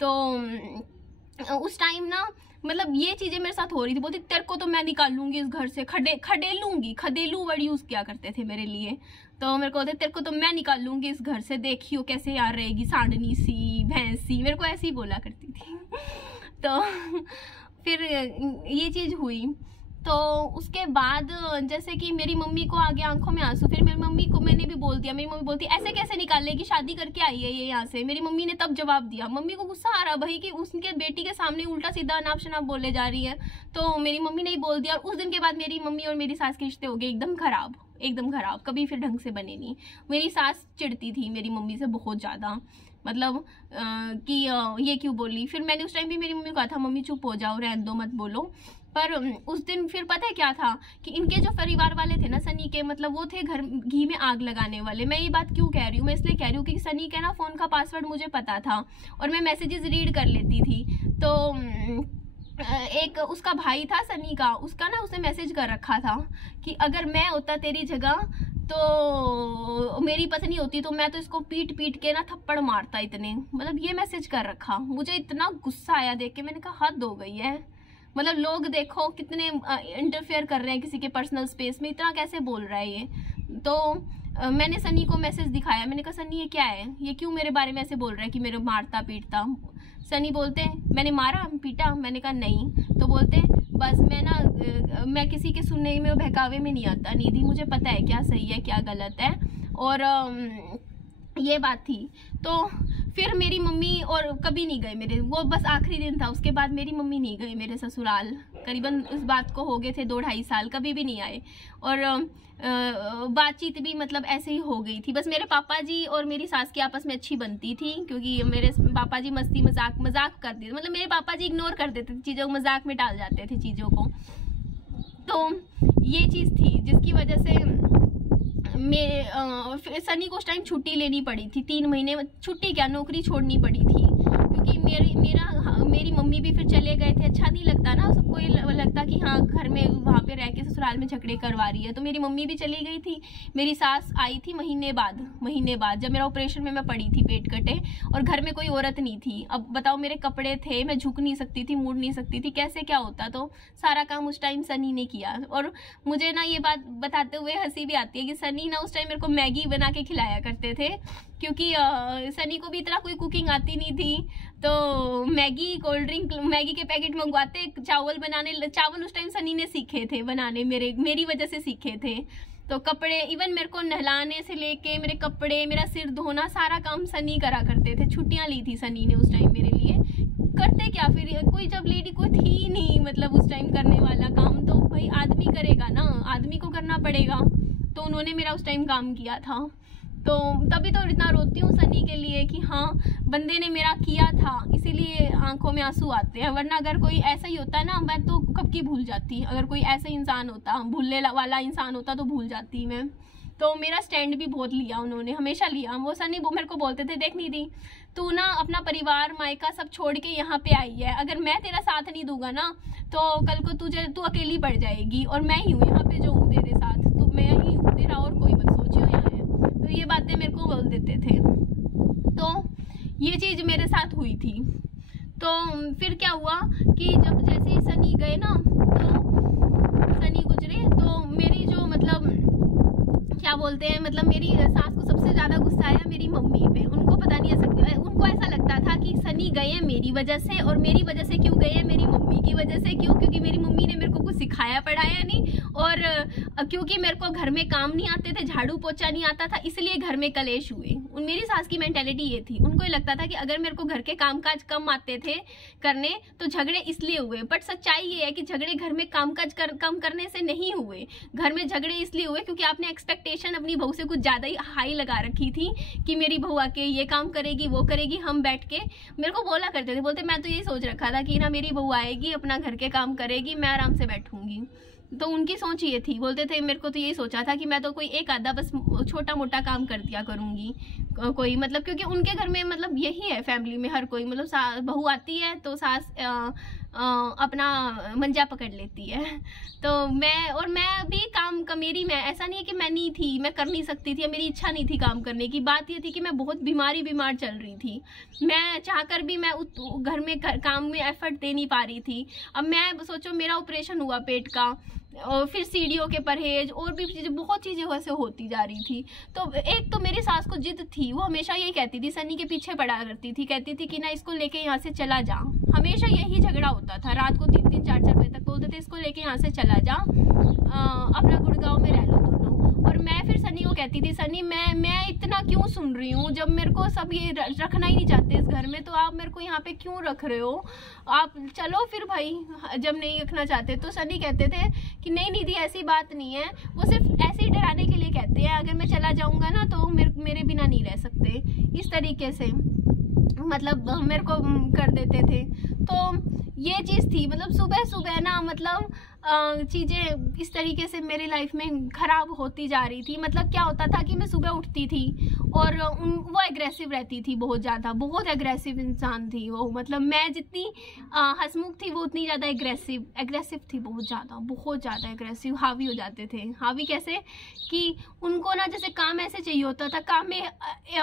तो उस टाइम ना मतलब ये चीजें मेरे साथ हो रही थी। बोलती तेरे को तो मैं निकालूंगी इस घर से, खडेलूंगी, खदेलू वर्ड यूज किया करते थे मेरे लिए। तो मेरे को बोलते तेरे को तो मैं निकालूंगी इस घर से, देखियो कैसे यार रहेगी, सांडनी सी, भैंसी, मेरे को ऐसे ही बोला करती थी। तो फिर ये चीज हुई। तो उसके बाद जैसे कि मेरी मम्मी को आ गया आंखों में आंसू। फिर मेरी मम्मी को मैंने भी बोल दिया, मेरी मम्मी बोलती ऐसे कैसे निकालेगी, शादी करके आई है ये यहाँ से। मेरी मम्मी ने तब जवाब दिया, मम्मी को गुस्सा आ रहा भाई कि उसके बेटी के सामने उल्टा सीधा अनाप शनाप बोले जा रही है। तो मेरी मम्मी ने ही बोल दिया, और उस दिन के बाद मेरी मम्मी और मेरी सास के रिश्ते हो गए एकदम खराब, एकदम खराब, कभी फिर ढंग से बने नहीं। मेरी सास चिढ़ती थी मेरी मम्मी से बहुत ज़्यादा, मतलब कि ये क्यों बोली। फिर मैंने उस टाइम भी मेरी मम्मी को कहा था, मम्मी चुप हो जाओ, रहने दो, मत बोलो। पर उस दिन फिर पता है क्या था कि इनके जो परिवार वाले थे ना सनी के, मतलब वो थे घर घी में आग लगाने वाले। मैं ये बात क्यों कह रही हूँ, मैं इसलिए कह रही हूँ कि सनी के ना फ़ोन का पासवर्ड मुझे पता था और मैं मैसेजेस रीड कर लेती थी। तो एक उसका भाई था सनी का, उसका ना उसने मैसेज कर रखा था कि अगर मैं होता तेरी जगह तो मेरी पत्नी होती तो मैं तो इसको पीट पीट के ना थप्पड़ मारता इतने। मतलब ये मैसेज कर रखा। मुझे इतना गुस्सा आया देख के, मैंने कहा हद हो गई है। मतलब लोग देखो कितने इंटरफेयर कर रहे हैं किसी के पर्सनल स्पेस में, इतना कैसे बोल रहा है ये। तो मैंने सनी को मैसेज दिखाया, मैंने कहा सनी ये क्या है, ये क्यों मेरे बारे में ऐसे बोल रहा है कि मेरे मारता पीटता। सनी बोलते मैंने मारा पीटा, मैंने कहा नहीं। तो बोलते बस मैं किसी के सुनने में बहकावे में नहीं आता निधि, मुझे पता है क्या सही है क्या गलत है। और ये बात थी। तो फिर मेरी मम्मी और कभी नहीं गए मेरे, वो बस आखिरी दिन था, उसके बाद मेरी मम्मी नहीं गई मेरे ससुराल। करीबन इस बात को हो गए थे 2-2.5 साल, कभी भी नहीं आए। और बातचीत भी मतलब ऐसे ही हो गई थी। बस मेरे पापा जी और मेरी सास की आपस में अच्छी बनती थी, क्योंकि मेरे पापा जी मस्ती मजाक करते थे। मतलब मेरे पापा जी इग्नोर कर देते थे चीज़ों को, मजाक में डाल जाते थे चीज़ों को। तो ये चीज़ थी जिसकी वजह से मेरे सनी को उस टाइम छुट्टी लेनी पड़ी थी, 3 महीने छुट्टी क्या नौकरी छोड़नी पड़ी थी, क्योंकि मेरी मम्मी भी फिर चले गए थे। अच्छा नहीं लगता ना, सबको ये लगता कि हाँ घर में वहाँ पे रह के ससुराल में झगड़े करवा रही है। तो मेरी मम्मी भी चली गई थी, मेरी सास आई थी महीने बाद जब मेरा ऑपरेशन में मैं पड़ी थी पेट कटे, और घर में कोई औरत नहीं थी। अब बताओ मेरे कपड़े थे, मैं झुक नहीं सकती थी, मुड़ नहीं सकती थी, कैसे क्या होता। तो सारा काम उस टाइम सनी ने किया। और मुझे ना ये बात बताते हुए हंसी भी आती है कि सनी ना उस टाइम मेरे को मैगी बना के खिलाया करते थे, क्योंकि सनी को भी इतना कोई कुकिंग आती नहीं थी। तो मैगी, कोल्ड ड्रिंक, मैगी के पैकेट मंगवाते, चावल उस टाइम सनी ने सीखे थे बनाने, मेरी वजह से सीखे थे। तो कपड़े, इवन मेरे को नहलाने से लेके मेरे कपड़े, मेरा सिर धोना, सारा काम सनी करा करते थे। छुट्टियां ली थी सनी ने उस टाइम मेरे लिए। करते क्या फिर, कोई जब लेडी कोई थी नहीं मतलब उस टाइम करने वाला काम, तो भाई आदमी करेगा ना, आदमी को करना पड़ेगा। तो उन्होंने मेरा उस टाइम काम किया था। तो तभी तो इतना रोती हूँ सनी के लिए कि हाँ बंदे ने मेरा किया था, इसीलिए आंखों में आंसू आते हैं। वरना अगर कोई ऐसा ही होता ना, मैं तो कब की भूल जाती। अगर कोई ऐसा इंसान होता, भूलने वाला इंसान होता, तो भूल जाती मैं। तो मेरा स्टैंड भी बहुत लिया उन्होंने, हमेशा लिया। वो सनी मेरे को बोलते थे, देख निधि तू ना अपना परिवार मायका सब छोड़ के यहाँ पे आई है, अगर मैं तेरा साथ नहीं दूंगा ना तो कल को तू अकेली पड़ जाएगी, और मैं ही हूँ यहाँ पे जो हूँ तेरे साथ, तो मैं ही हूँ तेरा, और कोई मत सोचियो यहाँ है। तो ये बातें मेरे को बोल देते थे। तो ये चीज़ मेरे साथ हुई थी। तो फिर क्या हुआ कि जब जैसे ही सनी गए ना, तो सनी गुजरे, तो मेरी जो मतलब क्या बोलते हैं, मतलब मेरी सास को सबसे ज़्यादा गुस्सा आया मेरी मम्मी पे। उनको पता नहीं उनको ऐसा लगता था कि सनी गए हैं मेरी वजह से, और मेरी वजह से क्यों गए हैं, मेरी मम्मी की वजह से। क्यों? क्योंकि मेरी मम्मी ने मेरे को कुछ सिखाया पढ़ाया नहीं, और क्योंकि मेरे को घर में काम नहीं आते थे, झाड़ू पोछा नहीं आता था, इसलिए घर में कलेश हुए। मेरी सास की मेंटेलिटी ये थी, उनको ये लगता था कि अगर मेरे को घर के कामकाज कम आते थे करने तो झगड़े इसलिए हुए। बट सच्चाई ये है कि झगड़े घर में कामकाज कम करने से नहीं हुए, घर में झगड़े इसलिए हुए क्योंकि आपने एक्सपेक्टेशन अपनी बहू से कुछ ज़्यादा ही हाई लगा रखी थी कि मेरी बहू आके ये काम करेगी वो करेगी। हम बैठ के मेरे को बोला करते थे, बोलते मैं तो यही सोच रखा था कि ना मेरी बहू आएगी अपना घर के काम करेगी, मैं आराम से बैठूंगी। तो उनकी सोच ये थी, बोलते थे मेरे को तो यही सोचा था कि मैं तो कोई एक आधा बस छोटा मोटा काम कर दिया करूँगी कोई, मतलब क्योंकि उनके घर में मतलब यही है फैमिली में हर कोई, मतलब बहू आती है तो सास अपना मंजा पकड़ लेती है। तो मैं भी काम मेरी मैं ऐसा नहीं है कि मैं नहीं थी, मैं कर नहीं सकती थी या मेरी इच्छा नहीं थी काम करने की। बात ये थी कि मैं बहुत बीमार चल रही थी, मैं चाहकर भी मैं घर में काम में एफर्ट दे नहीं पा रही थी। अब मैं सोचो मेरा ऑपरेशन हुआ पेट का, और फिर सीढ़ियों के परहेज और भी चीज़ें, बहुत चीज़ें वैसे होती जा रही थी। तो एक तो मेरी सास को जिद थी, वो हमेशा यही कहती थी, सनी के पीछे पड़ा करती थी, कहती थी कि ना इसको लेके यहाँ से चला जा। हमेशा यही झगड़ा होता था, रात को 3-3, 4-4 बजे तक बोलते थे इसको लेके यहाँ से चला जा, अपना गुड़गांव में रह लो दोनों। और मैं फिर सनी को कहती थी, सनी मैं इतना क्यों सुन रही हूँ, जब मेरे को सब ये रखना ही नहीं चाहते इस घर में, तो आप मेरे को यहाँ पे क्यों रख रहे हो, आप चलो फिर भाई जब नहीं रखना चाहते। तो सनी कहते थे कि नहीं निधि ऐसी बात नहीं है, वो सिर्फ ऐसे ही डराने के लिए कहते हैं, अगर मैं चला जाऊँगा ना तो मेरे बिना नहीं रह सकते, इस तरीके से मतलब मेरे को कर देते थे। तो ये चीज़ थी, मतलब सुबह सुबह ना मतलब चीज़ें इस तरीके से मेरी लाइफ में ख़राब होती जा रही थी। मतलब क्या होता था कि मैं सुबह उठती थी और वो एग्रेसिव रहती थी, बहुत ज़्यादा, बहुत एग्रेसिव इंसान थी वो। मतलब मैं जितनी हंसमुख थी वो उतनी ज़्यादा एग्रेसिव थी, बहुत ज़्यादा एग्रेसिव हावी हो जाते थे। हावी कैसे कि उनको ना जैसे काम ऐसे चाहिए होता था, काम में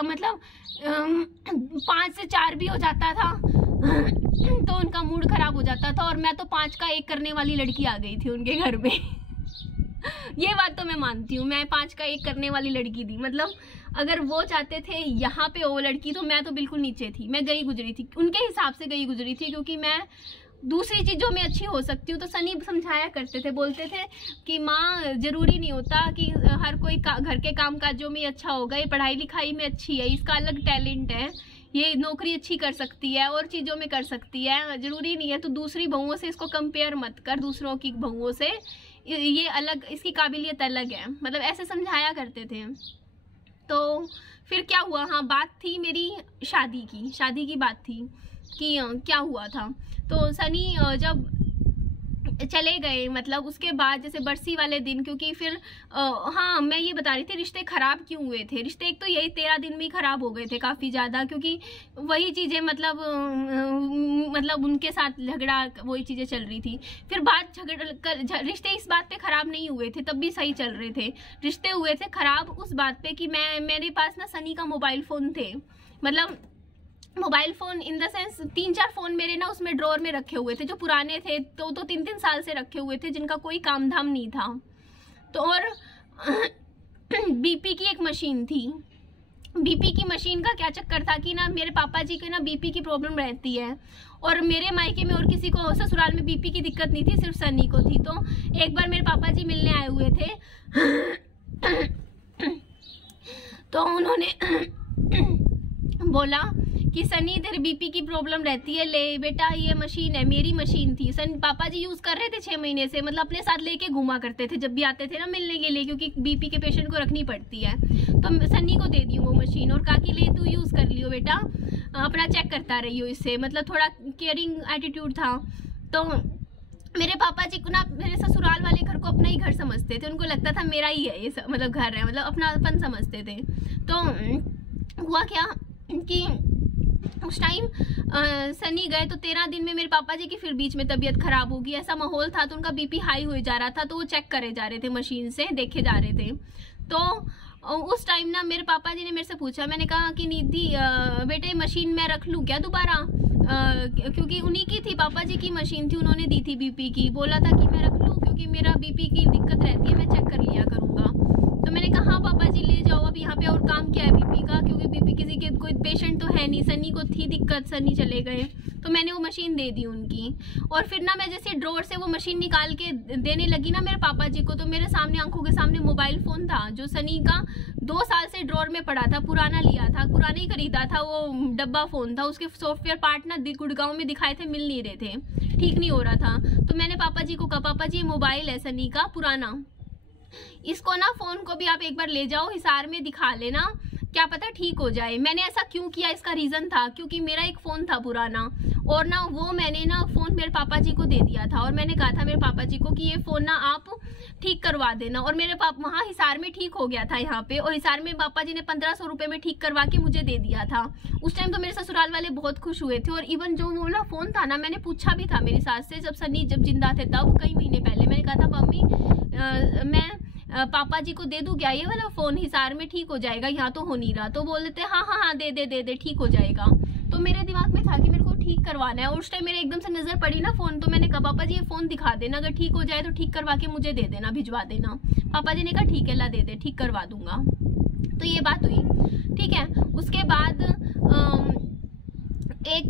मतलब 5 से 4 भी हो जाता था तो उनका मूड खराब हो जाता था। और मैं तो 5 का 1 करने वाली लड़की आ गई थी उनके घर में ये बात तो मैं मानती हूँ, मैं 5 का 1 करने वाली लड़की थी। मतलब अगर वो चाहते थे यहाँ पे वो लड़की, तो मैं तो बिल्कुल नीचे थी, मैं गई गुजरी थी, उनके हिसाब से गई गुजरी थी, क्योंकि मैं दूसरी चीज़ों में अच्छी हो सकती हूँ। तो सनी समझाया करते थे, बोलते थे कि माँ ज़रूरी नहीं होता कि हर कोई घर के काम काजों में अच्छा होगा, ये पढ़ाई लिखाई में अच्छी है, इसका अलग टैलेंट है, ये नौकरी अच्छी कर सकती है और चीज़ों में कर सकती है, ज़रूरी नहीं है। तो दूसरी बहुओं से इसको कंपेयर मत कर, दूसरों की बहुओं से, ये अलग, इसकी काबिलियत अलग है, मतलब ऐसे समझाया करते थे। तो फिर क्या हुआ, हाँ बात थी मेरी शादी की बात थी कि क्या हुआ था। तो सनी जब चले गए, मतलब उसके बाद जैसे बरसी वाले दिन, क्योंकि फिर हाँ मैं ये बता रही थी रिश्ते ख़राब क्यों हुए थे। रिश्ते एक तो यही 13 दिन में ही ख़राब हो गए थे काफ़ी ज़्यादा, क्योंकि वही चीज़ें मतलब उनके साथ झगड़ा, वही चीज़ें चल रही थी। फिर बात रिश्ते इस बात पे ख़राब नहीं हुए थे, तब भी सही चल रहे थे। रिश्ते हुए थे ख़राब उस बात पे कि मेरे पास ना सनी का मोबाइल फ़ोन थे, मतलब mobile phone in the sense 3-4 phone मेरे ना उसमें ड्रॉर में रखे हुए थे, जो पुराने थे, तो 3-3 साल से रखे हुए थे, जिनका कोई काम धाम नहीं था। तो और बीपी की एक मशीन थी। बीपी की मशीन का क्या चक्कर था कि ना मेरे पापा जी को ना बीपी की प्रॉब्लम रहती है, और मेरे मायके में और किसी को ससुराल में बीपी की दिक्कत नहीं थी, सिर्फ सनी को थी। तो एक बार मेरे पापा जी मिलने आए हुए थे तो उन्होंने बोला कि सनी तेरे बीपी की प्रॉब्लम रहती है, ले बेटा ये मशीन है, मेरी मशीन थी, पापा जी यूज़ कर रहे थे 6 महीने से, मतलब अपने साथ लेके घुमा करते थे जब भी आते थे ना मिलने के लिए, क्योंकि बीपी के पेशेंट को रखनी पड़ती है। तो सनी को दे दी वो मशीन और कहा कि ले तू यूज़ कर लियो बेटा, अपना चेक करता रहियो इससे, मतलब थोड़ा केयरिंग एटीट्यूड था। तो मेरे पापा जी को ना मेरे ससुराल वाले घर को अपना ही घर समझते थे, उनको लगता था मेरा ही है ये मतलब घर है, मतलब अपनापन समझते थे। तो हुआ क्या कि उस टाइम सनी गए तो 13 दिन में मेरे पापा जी की फिर बीच में तबीयत खराब होगी, ऐसा माहौल था, तो उनका बीपी हाई हो जा रहा था, तो वो चेक करे जा रहे थे, मशीन से देखे जा रहे थे। तो उस टाइम ना मेरे पापा जी ने मेरे से पूछा, मैंने कहा कि निधि बेटे मशीन मैं रख लूँ क्या दोबारा, क्योंकि उन्हीं की थी, पापा जी की मशीन थी, उन्होंने दी थी बीपी की, बोला था कि मैं रख लूँ क्योंकि मेरा बीपी की दिक्कत रहती है, मैं चेक कर लिया करूँगा। तो मैंने कहा हाँ पापा जी ले जाओ, अब यहाँ पे और काम क्या है बीपी का, क्योंकि बीपी किसी के कोई पेशेंट तो है नहीं, सनी को थी दिक्कत, सनी चले गए, तो मैंने वो मशीन दे दी उनकी। और फिर ना मैं जैसे ड्रॉर से वो मशीन निकाल के देने लगी ना मेरे पापा जी को, तो मेरे सामने आंखों के सामने मोबाइल फ़ोन था जो सनी का 2 साल से ड्रॉर में पड़ा था, पुराना लिया था, पुराना ही खरीदा था, वो डब्बा फ़ोन था, उसके सॉफ्टवेयर पार्ट ना गुड़गांव में दिखाए थे, मिल नहीं रहे थे, ठीक नहीं हो रहा था। तो मैंने पापा जी को कहा पापा जी ये मोबाइल है सनी का पुराना, इसको ना फ़ोन को भी आप एक बार ले जाओ हिसार में दिखा लेना, क्या पता ठीक हो जाए। मैंने ऐसा क्यों किया, इसका रीज़न था क्योंकि मेरा एक फ़ोन था पुराना, और ना वो मैंने ना फ़ोन मेरे पापा जी को दे दिया था, और मैंने कहा था मेरे पापा जी को कि ये फ़ोन ना आप ठीक करवा देना, और मेरे पापा वहाँ हिसार में ठीक हो गया था यहाँ पे, और हिसार में पापा जी ने 1500 रुपये में ठीक करवा के मुझे दे दिया था। उस टाइम तो मेरे ससुराल वाले बहुत खुश हुए थे, और इवन जो वो ना फ़ोन था ना, मैंने पूछा भी था मेरी सास से, जब सनी जब जिंदा थे तब कई महीने पहले, मैंने कहा था मम्मी मैं पापा जी को दे दूं क्या ये वाला फ़ोन, हिसार में ठीक हो जाएगा, यहाँ तो हो नहीं रहा। तो बोल देते हाँ हाँ हाँ दे दे दे दे ठीक हो जाएगा। तो मेरे दिमाग में था कि मेरे को ठीक करवाना है, और उस टाइम मेरे एकदम से नज़र पड़ी ना फ़ोन, तो मैंने कहा पापा जी ये फ़ोन दिखा देना, अगर ठीक हो जाए तो ठीक करवा के मुझे दे देना, भिजवा देना। पापा जी ने कहा ठीक है ला दे दे, ठीक करवा दूंगा। तो ये बात हुई, ठीक है। उसके बाद एक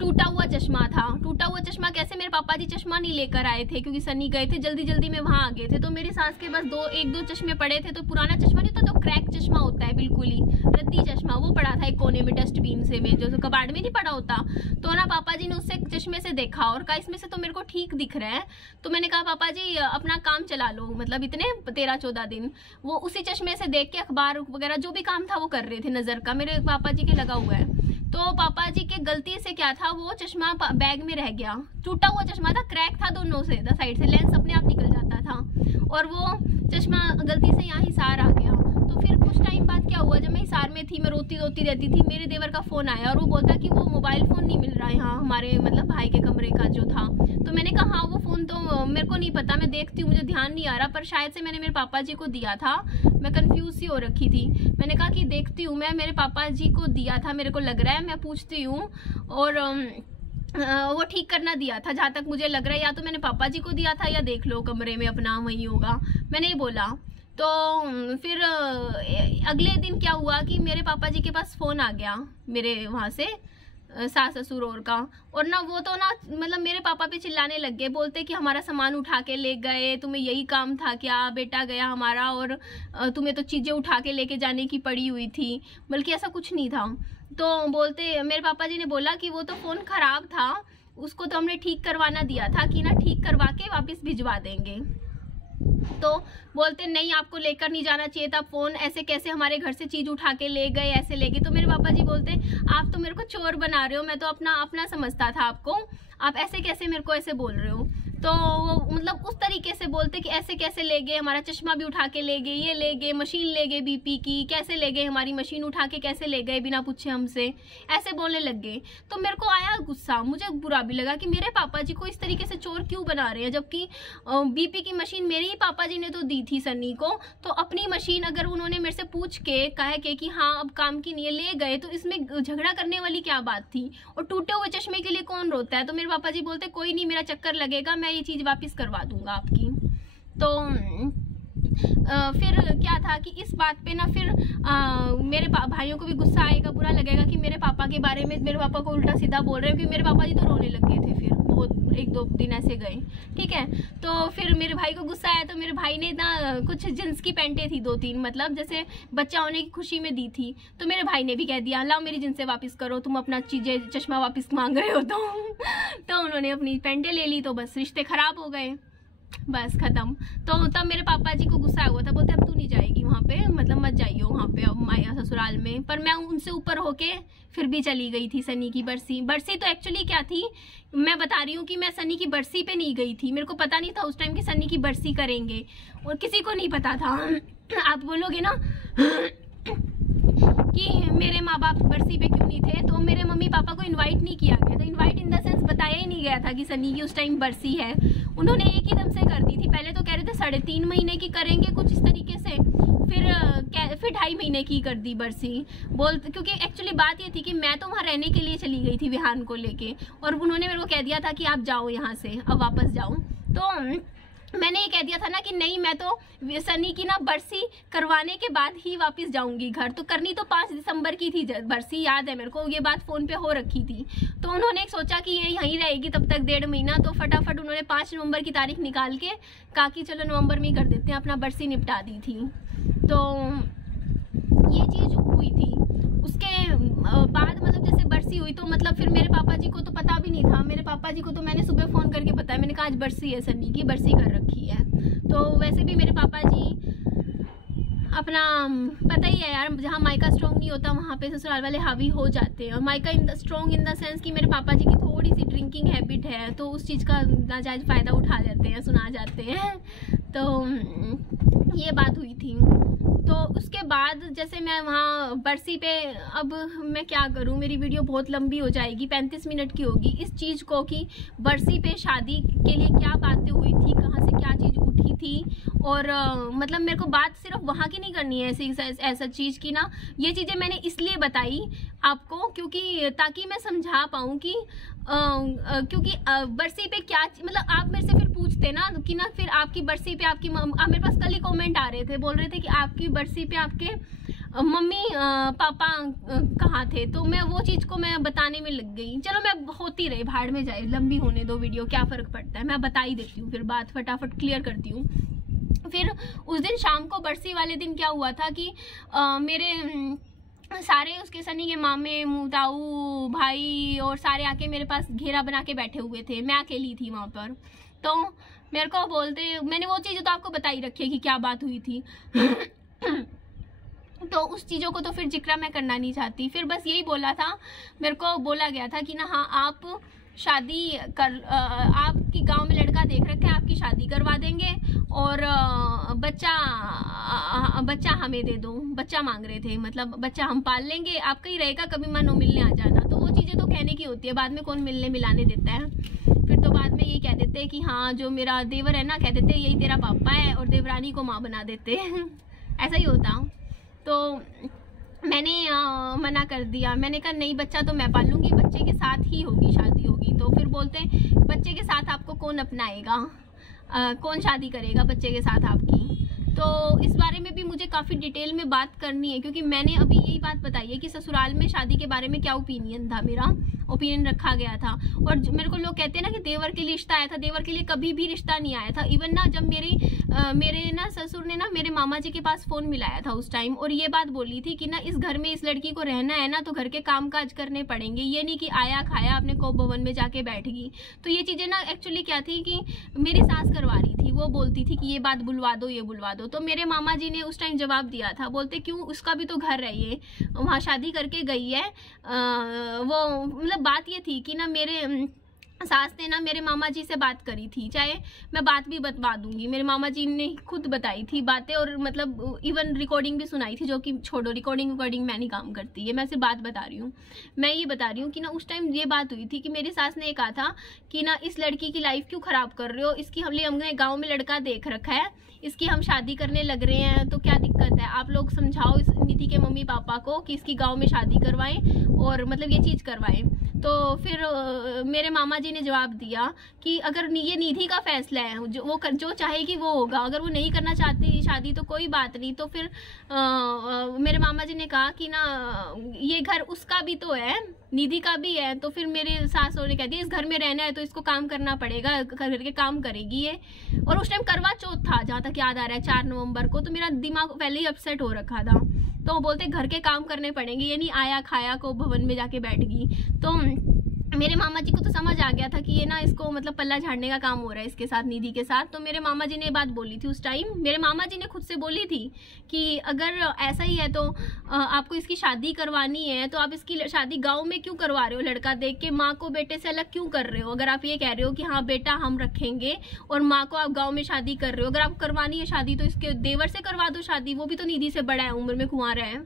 टूटा हुआ चश्मा था। टूटा हुआ चश्मा कैसे, मेरे पापा जी चश्मा नहीं लेकर आए थे क्योंकि सनी गए थे, जल्दी जल्दी में वहाँ आ गए थे, तो मेरी सास के पास एक दो चश्मे पड़े थे। तो पुराना चश्मा नहीं होता, तो क्रैक चश्मा होता है बिल्कुल ही रद्दी चश्मा, वो पड़ा था एक कोने में डस्टबिन से में, जो कबाड़ में नहीं पड़ा होता। तो ना पापा जी ने उससे चश्मे से देखा और कहा इसमें से तो मेरे को ठीक दिख रहा है। तो मैंने कहा पापा जी अपना काम चला लो, मतलब इतने 13-14 दिन वो उसी चश्मे से देख के अखबार वगैरह जो भी काम था वो कर रहे थे, नज़र का मेरे पापा जी के लगा हुआ है। तो पापा जी के गलती से क्या था, वो चश्मा बैग में रह गया, टूटा हुआ चश्मा था, क्रैक था दोनों से, साइड से लेंस अपने आप निकल जाता था, और वो चश्मा गलती से यहाँ हिसार आ गया। तो फिर कुछ टाइम बाद क्या हुआ, जब मैं हिसार में थी, मैं रोती रोती रहती थी, मेरे देवर का फ़ोन आया और वो बोलता कि वो मोबाइल फ़ोन नहीं मिल रहा है यहाँ हमारे मतलब भाई के कमरे का जो था। तो मैंने कहा हाँ वो फ़ोन तो मेरे को नहीं पता, मैं देखती हूँ, मुझे ध्यान नहीं आ रहा, पर शायद से मैंने मेरे पापा जी को दिया था, मैं कंफ्यूज सी हो रखी थी। मैंने कहा कि देखती हूँ, मैं मेरे पापा जी को दिया था, मेरे को लग रहा है, मैं पूछती हूँ, और वो ठीक करना दिया था जहाँ तक मुझे लग रहा है, या तो मैंने पापा जी को दिया था या देख लो कमरे में अपना वही होगा, मैंने ही बोला। तो फिर अगले दिन क्या हुआ कि मेरे पापा जी के पास फ़ोन आ गया मेरे वहाँ से सास ससुर और का, और ना वो तो ना मतलब मेरे पापा पे चिल्लाने लग गए, बोलते कि हमारा सामान उठा के ले गए, तुम्हें यही काम था क्या, बेटा गया हमारा और तुम्हें तो चीज़ें उठा के लेके जाने की पड़ी हुई थी, बल्कि ऐसा कुछ नहीं था। तो बोलते मेरे पापा जी ने बोला कि वो तो फ़ोन ख़राब था, उसको तो हमने ठीक करवाना दिया था कि ना ठीक करवा के वापस भिजवा देंगे। तो बोलते नहीं आपको लेकर नहीं जाना चाहिए था फ़ोन, ऐसे कैसे हमारे घर से चीज़ उठा के ले गए, ऐसे ले गए। तो मेरे पापा जी बोलते आप तो मेरे को चोर बना रहे हो, मैं तो अपना समझता था आपको, आप ऐसे कैसे मेरे को ऐसे बोल रहे हो। तो मतलब उस तरीके से बोलते कि ऐसे कैसे ले गए, हमारा चश्मा भी उठा के ले गए, ये ले गए, मशीन ले गए बीपी की, कैसे ले गए, हमारी मशीन उठा के कैसे ले गए बिना पूछे हमसे, ऐसे बोलने लग गए। तो मेरे को आया गुस्सा, मुझे बुरा भी लगा कि मेरे पापा जी को इस तरीके से चोर क्यों बना रहे हैं, जबकि बीपी की मशीन मेरे ही पापा जी ने तो दी थी सन्नी को। तो अपनी मशीन अगर उन्होंने मेरे से पूछ के कहा कि हाँ अब काम की नहीं है ले गए, तो इसमें झगड़ा करने वाली क्या बात थी। और टूटे हुए चश्मे के लिए कौन रोता है। तो मेरे पापा जी बोलते कोई नहीं, मेरा चक्कर लगेगा, मैं ये चीज़ वापस करवा दूंगा आपकी। तो फिर क्या था कि इस बात पे ना फिर मेरे भाइयों को भी गुस्सा आएगा, बुरा लगेगा कि मेरे पापा के बारे में मेरे पापा को उल्टा सीधा बोल रहे हैं, क्योंकि मेरे पापा जी तो रोने लग गए थे, फिर बहुत 1-2 दिन ऐसे गए, ठीक है। तो फिर मेरे भाई को गुस्सा आया, तो मेरे भाई ने ना कुछ जींस की पैंटें थी 2-3, मतलब जैसे बच्चा होने की खुशी में दी थी, तो मेरे भाई ने भी कह दिया लाओ मेरी जींसें वापस करो, तुम अपना चीज़ें चश्मा वापस मांग रहे हो। तो उन्होंने अपनी पैंटें ले ली, तो बस रिश्ते खराब हो गए, बस खत्म। तो तब मेरे पापा जी को गुस्सा हुआ था, बोलते अब तू नहीं जाएगी वहाँ पे, मतलब मत जाइयो वहाँ पे अब माया ससुराल में। पर मैं उनसे ऊपर होके फिर भी चली गई थी सनी की बरसी तो एक्चुअली क्या थी, मैं बता रही हूँ कि मैं सनी की बरसी पे नहीं गई थी, मेरे को पता नहीं था उस टाइम कि सनी की बरसी करेंगे, और किसी को नहीं पता था। आप बोलोगे ना कि मेरे माँ बाप बरसी पे क्यों नहीं थे, तो मेरे मम्मी पापा को इनवाइट नहीं किया गया था, इनवाइट इन द सेंस बताया ही नहीं गया था कि सनी की उस टाइम बरसी है। उन्होंने एक ही दम से कर दी थी, पहले तो कह रहे थे 3.5 महीने की करेंगे कुछ इस तरीके से, फिर 2.5 महीने की कर दी बरसी, क्योंकि एक्चुअली बात ये थी कि मैं तो वहाँ रहने के लिए चली गई थी विहान को लेके, और उन्होंने मेरे को कह दिया था कि आप जाओ यहाँ से, अब वापस जाओ। तो मैंने ये कह दिया था ना कि नहीं, मैं तो सनी की ना बरसी करवाने के बाद ही वापस जाऊंगी घर। तो करनी तो 5 दिसंबर की थी बरसी, याद है मेरे को, ये बात फोन पे हो रखी थी। तो उन्होंने सोचा कि ये यहीं रहेगी तब तक 1.5 महीना, तो फटाफट उन्होंने 5 नवंबर की तारीख निकाल के कहा कि चलो नवंबर में ही कर देते हैं, अपना बरसी निपटा दी थी। तो ये चीज़ हुई थी। उसके बाद मतलब जैसे बरसी हुई तो मतलब फिर मेरे पापा जी को तो पता भी नहीं था। मेरे पापा जी को तो मैंने सुबह फ़ोन करके बताया, मैंने कहा आज बरसी है, सन्नी की बरसी कर रखी है। तो वैसे भी मेरे पापा जी अपना पता ही है यार, जहाँ मायका स्ट्रॉन्ग नहीं होता वहाँ पे ससुराल वाले हावी हो जाते हैं। और मायका स्ट्रॉन्ग इन द सेंस कि मेरे पापा जी की थोड़ी सी ड्रिंकिंग हैबिट है, तो उस चीज़ का नाजायज़ फ़ायदा उठा जाते हैं, सुना जाते हैं। तो ये बात हुई थी। तो उसके बाद जैसे मैं वहाँ बरसी पे, अब मैं क्या करूँ, मेरी वीडियो बहुत लंबी हो जाएगी, 35 मिनट की होगी। इस चीज़ को कि बरसी पे शादी के लिए क्या बातें हुई थी, कहाँ से क्या चीज़ उठी थी, और मतलब मेरे को बात सिर्फ वहाँ की नहीं करनी है ऐसा चीज़ की ना। ये चीज़ें मैंने इसलिए बताई आपको क्योंकि ताकि मैं समझा पाऊँ कि क्योंकि बरसी पे क्या मतलब आप मेरे से फिर पूछते ना कि ना फिर आपकी बरसी पे आपकी मेरे पास कल ही कमेंट आ रहे थे, बोल रहे थे कि आपकी बरसी पे आपके मम्मी पापा कहाँ थे। तो मैं वो चीज़ को मैं बताने में लग गई। चलो मैं होती रही, भाड़ में जाए, लंबी होने दो वीडियो, क्या फ़र्क पड़ता है, मैं बता ही देती हूँ, फिर बात फटाफट क्लियर करती हूँ। फिर उस दिन शाम को बरसी वाले दिन क्या हुआ था कि मेरे सारे उसके सनी के मामे, ताऊ, भाई और सारे आके मेरे पास घेरा बना के बैठे हुए थे। मैं अकेली थी वहाँ पर। तो मेरे को बोलते, मैंने वो चीज़ तो आपको बताई रखी है कि क्या बात हुई थी। तो उस चीज़ों को तो फिर जिक्र मैं करना नहीं चाहती। फिर बस यही बोला था, मेरे को बोला गया था कि ना हाँ आप शादी कर, आपकी गांव में लड़का देख रखा है, आपकी शादी करवा देंगे और बच्चा हमें दे दो। बच्चा मांग रहे थे, मतलब बच्चा हम पाल लेंगे, आपका ही रहेगा, कभी मानो मिलने आ जाना। तो वो चीज़ें तो कहने की होती है, बाद में कौन मिलने मिलाने देता है। फिर तो बाद में यही कह देते हैं कि हाँ जो मेरा देवर है ना, कह देते यही तेरा पापा है, और देवरानी को माँ बना देते ऐसा ही होता। तो मैंने मना कर दिया, मैंने कहा नहीं, बच्चा तो मैं पालूंगी, बच्चे के साथ ही होगी शादी होगी। तो फिर बोलते बच्चे के साथ आपको कौन अपनाएगा, कौन शादी करेगा बच्चे के साथ आपकी। तो इस बारे में भी मुझे काफ़ी डिटेल में बात करनी है, क्योंकि मैंने अभी यही बात बताई है कि ससुराल में शादी के बारे में क्या ओपिनियन था, मेरा ओपिनियन रखा गया था। और मेरे को लोग कहते हैं ना कि देवर के लिए रिश्ता आया था, देवर के लिए कभी भी रिश्ता नहीं आया था। इवन ना जब मेरे ना ससुर ने ना मेरे मामा जी के पास फ़ोन मिलाया था उस टाइम, और ये बात बोली थी कि ना इस घर में इस लड़की को रहना है ना तो घर के काम काज करने पड़ेंगे, ये नहीं कि आया खाया अपने कोप भवन में जाके बैठ गई। तो ये चीज़ें ना एक्चुअली क्या थी कि मेरी सास करवा रही थी, वो बोलती थी कि ये बात बुलवा दो, ये बुलवा दो। तो मेरे मामा जी ने उस टाइम जवाब दिया था, बोलते क्यों, उसका भी तो घर है, ये वहाँ शादी करके गई है। वो मतलब बात ये थी कि ना मेरे सास ने ना मेरे मामा जी से बात करी थी, चाहे मैं बात भी बता दूंगी, मेरे मामा जी ने खुद बताई थी बातें, और मतलब इवन रिकॉर्डिंग भी सुनाई थी, जो कि छोड़ो रिकॉर्डिंग मैं नहीं काम करती है, मैं सिर्फ बात बता रही हूँ। मैं ये बता रही हूँ कि ना उस टाइम ये बात हुई थी कि मेरी सास ने कहा था कि ना इस लड़की की लाइफ क्यों ख़राब कर रहे हो, इसकी हमने गाँव में लड़का देख रखा है, इसकी हम शादी करने लग रहे हैं, तो क्या दिक्कत है, आप लोग समझाओ इस निधि के मम्मी पापा को कि इसकी गाँव में शादी करवाएं और मतलब ये चीज़ करवाएं। तो फिर मेरे मामा जी ने जवाब दिया कि अगर ये निधि का फैसला है, जो चाहेगी वो होगा, अगर वो नहीं करना चाहती शादी तो कोई बात नहीं। तो फिर मेरे मामा जी ने कहा कि ना ये घर उसका भी तो है, निधि का भी है। तो फिर मेरे सासों ने कह दिया इस घर में रहना है तो इसको काम करना पड़ेगा, घर के काम करेगी ये। और उस टाइम करवा चौथ था, जहाँ तक याद आ रहा है 4 नवंबर को। तो मेरा दिमाग पहले ही अपसेट हो रखा था, तो बोलते घर के काम करने पड़ेंगे, ये नहीं आया खाया को भवन में जाके बैठ गई। तो मेरे मामा जी को तो समझ आ गया था कि ये ना इसको मतलब पल्ला झाड़ने का काम हो रहा है इसके साथ, निधि के साथ। तो मेरे मामा जी ने बात बोली थी उस टाइम, मेरे मामा जी ने खुद से बोली थी कि अगर ऐसा ही है तो आपको इसकी शादी करवानी है तो आप इसकी शादी गांव में क्यों करवा रहे हो, लड़का देख के माँ को बेटे से अलग क्यों कर रहे हो। अगर आप ये कह रहे हो कि हाँ बेटा हम रखेंगे और माँ को आप गाँव में शादी कर रहे हो, अगर आपको करवानी है शादी तो इसके देवर से करवा दो शादी, वो भी तो निधि से बड़ा है, उम्र में कुंवारा है।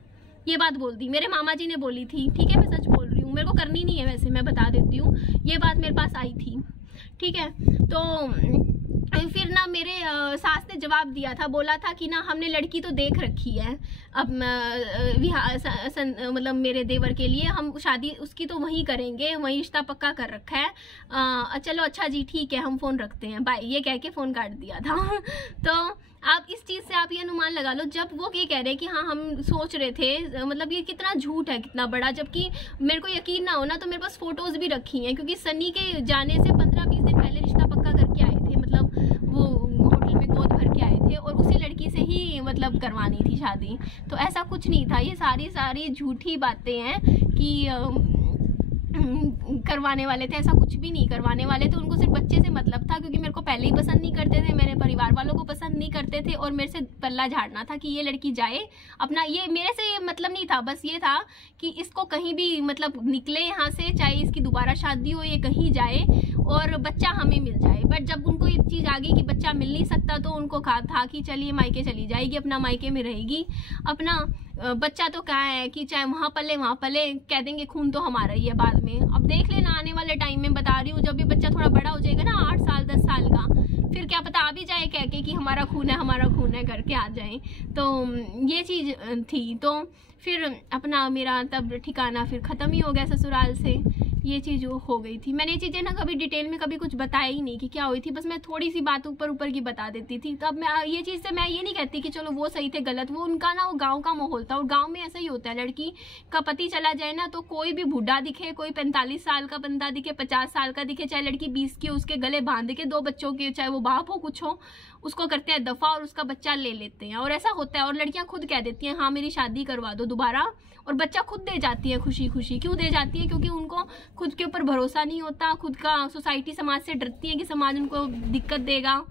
ये बात बोलती मेरे मामा जी ने बोली थी, ठीक है मैं सच बोल रही हूँ, मेरे को करनी नहीं है वैसे, मैं बता देती हूँ, ये बात मेरे पास आई थी, ठीक है। तो फिर ना मेरे सास ने जवाब दिया था, बोला था कि ना हमने लड़की तो देख रखी है, अब मतलब मेरे देवर के लिए हम शादी उसकी तो वहीं करेंगे, वहीं रिश्ता पक्का कर रखा है, चलो अच्छा जी ठीक है हम फ़ोन रखते हैं बाय, ये कह के फ़ोन काट दिया था। तो आप इस चीज़ से आप ये अनुमान लगा लो, जब वो ये कह रहे हैं कि हाँ हम सोच रहे थे, मतलब ये कितना झूठ है कितना बड़ा, जबकि मेरे को यकीन ना हो ना तो मेरे पास फ़ोटोज़ भी रखी हैं, क्योंकि सनी के जाने से 15-20 दिन पहले रिश्ता पक्का करके आए थे, मतलब वो होटल में गोद भर के आए थे और उसी लड़की से ही मतलब करवानी थी शादी। तो ऐसा कुछ नहीं था, ये सारी झूठी बातें हैं कि करवाने वाले थे, ऐसा कुछ भी नहीं करवाने वाले थे। उनको सिर्फ बच्चे से मतलब था, क्योंकि मेरे को पहले ही पसंद नहीं करते थे, मेरे परिवार वालों को पसंद नहीं करते थे, और मेरे से पल्ला झाड़ना था कि ये लड़की जाए अपना, ये मेरे से ये मतलब नहीं था, बस ये था कि इसको कहीं भी मतलब निकले यहाँ से, चाहे इसकी दोबारा शादी हो, ये कहीं जाए और बच्चा हमें मिल जाए। बट जब उनको ये चीज़ आ गई कि बच्चा मिल नहीं सकता, तो उनको कहा था कि चलिए मायके चली जाएगी, अपना मायके में रहेगी, अपना बच्चा तो कहाँ है कि चाहे वहाँ पले वहाँ पले, कह देंगे खून तो हमारा ही है बाद में। अब देख लेना आने वाले टाइम में, बता रही हूँ, जब ये बच्चा थोड़ा बड़ा हो जाएगा ना 8 साल 10 साल का, फिर क्या पता आ भी जाए कह के कि हमारा खून है करके आ जाए। तो ये चीज़ थी। तो फिर अपना मेरा तब ठिकाना फिर ख़त्म ही हो गया ससुराल से, ये चीज़ हो गई थी। मैंने ये चीज़ें ना कभी डिटेल में कभी कुछ बताया ही नहीं कि क्या हुई थी, बस मैं थोड़ी सी बात ऊपर की बता देती थी। तब मैं ये चीज़ से मैं ये नहीं कहती कि चलो वो सही थे गलत, वो उनका ना वो गांव का माहौल था, और गांव में ऐसा ही होता है, लड़की का पति चला जाए ना तो कोई भी बूढ़ा दिखे, कोई 45 साल का बंदा दिखे, 50 साल का दिखे, चाहे लड़की 20 की, उसके गले बांध के 2 बच्चों के, चाहे वो बाप हो कुछ हो, उसको करते हैं दफ़ा और उसका बच्चा ले लेते हैं। और ऐसा होता है, और लड़कियां खुद कह देती हैं हाँ मेरी शादी करवा दो दोबारा, और बच्चा खुद दे जाती है खुशी खुशी। क्यों दे जाती है? क्योंकि उनको खुद के ऊपर भरोसा नहीं होता, खुद का सोसाइटी समाज से डरती है कि समाज उनको दिक्कत देगा,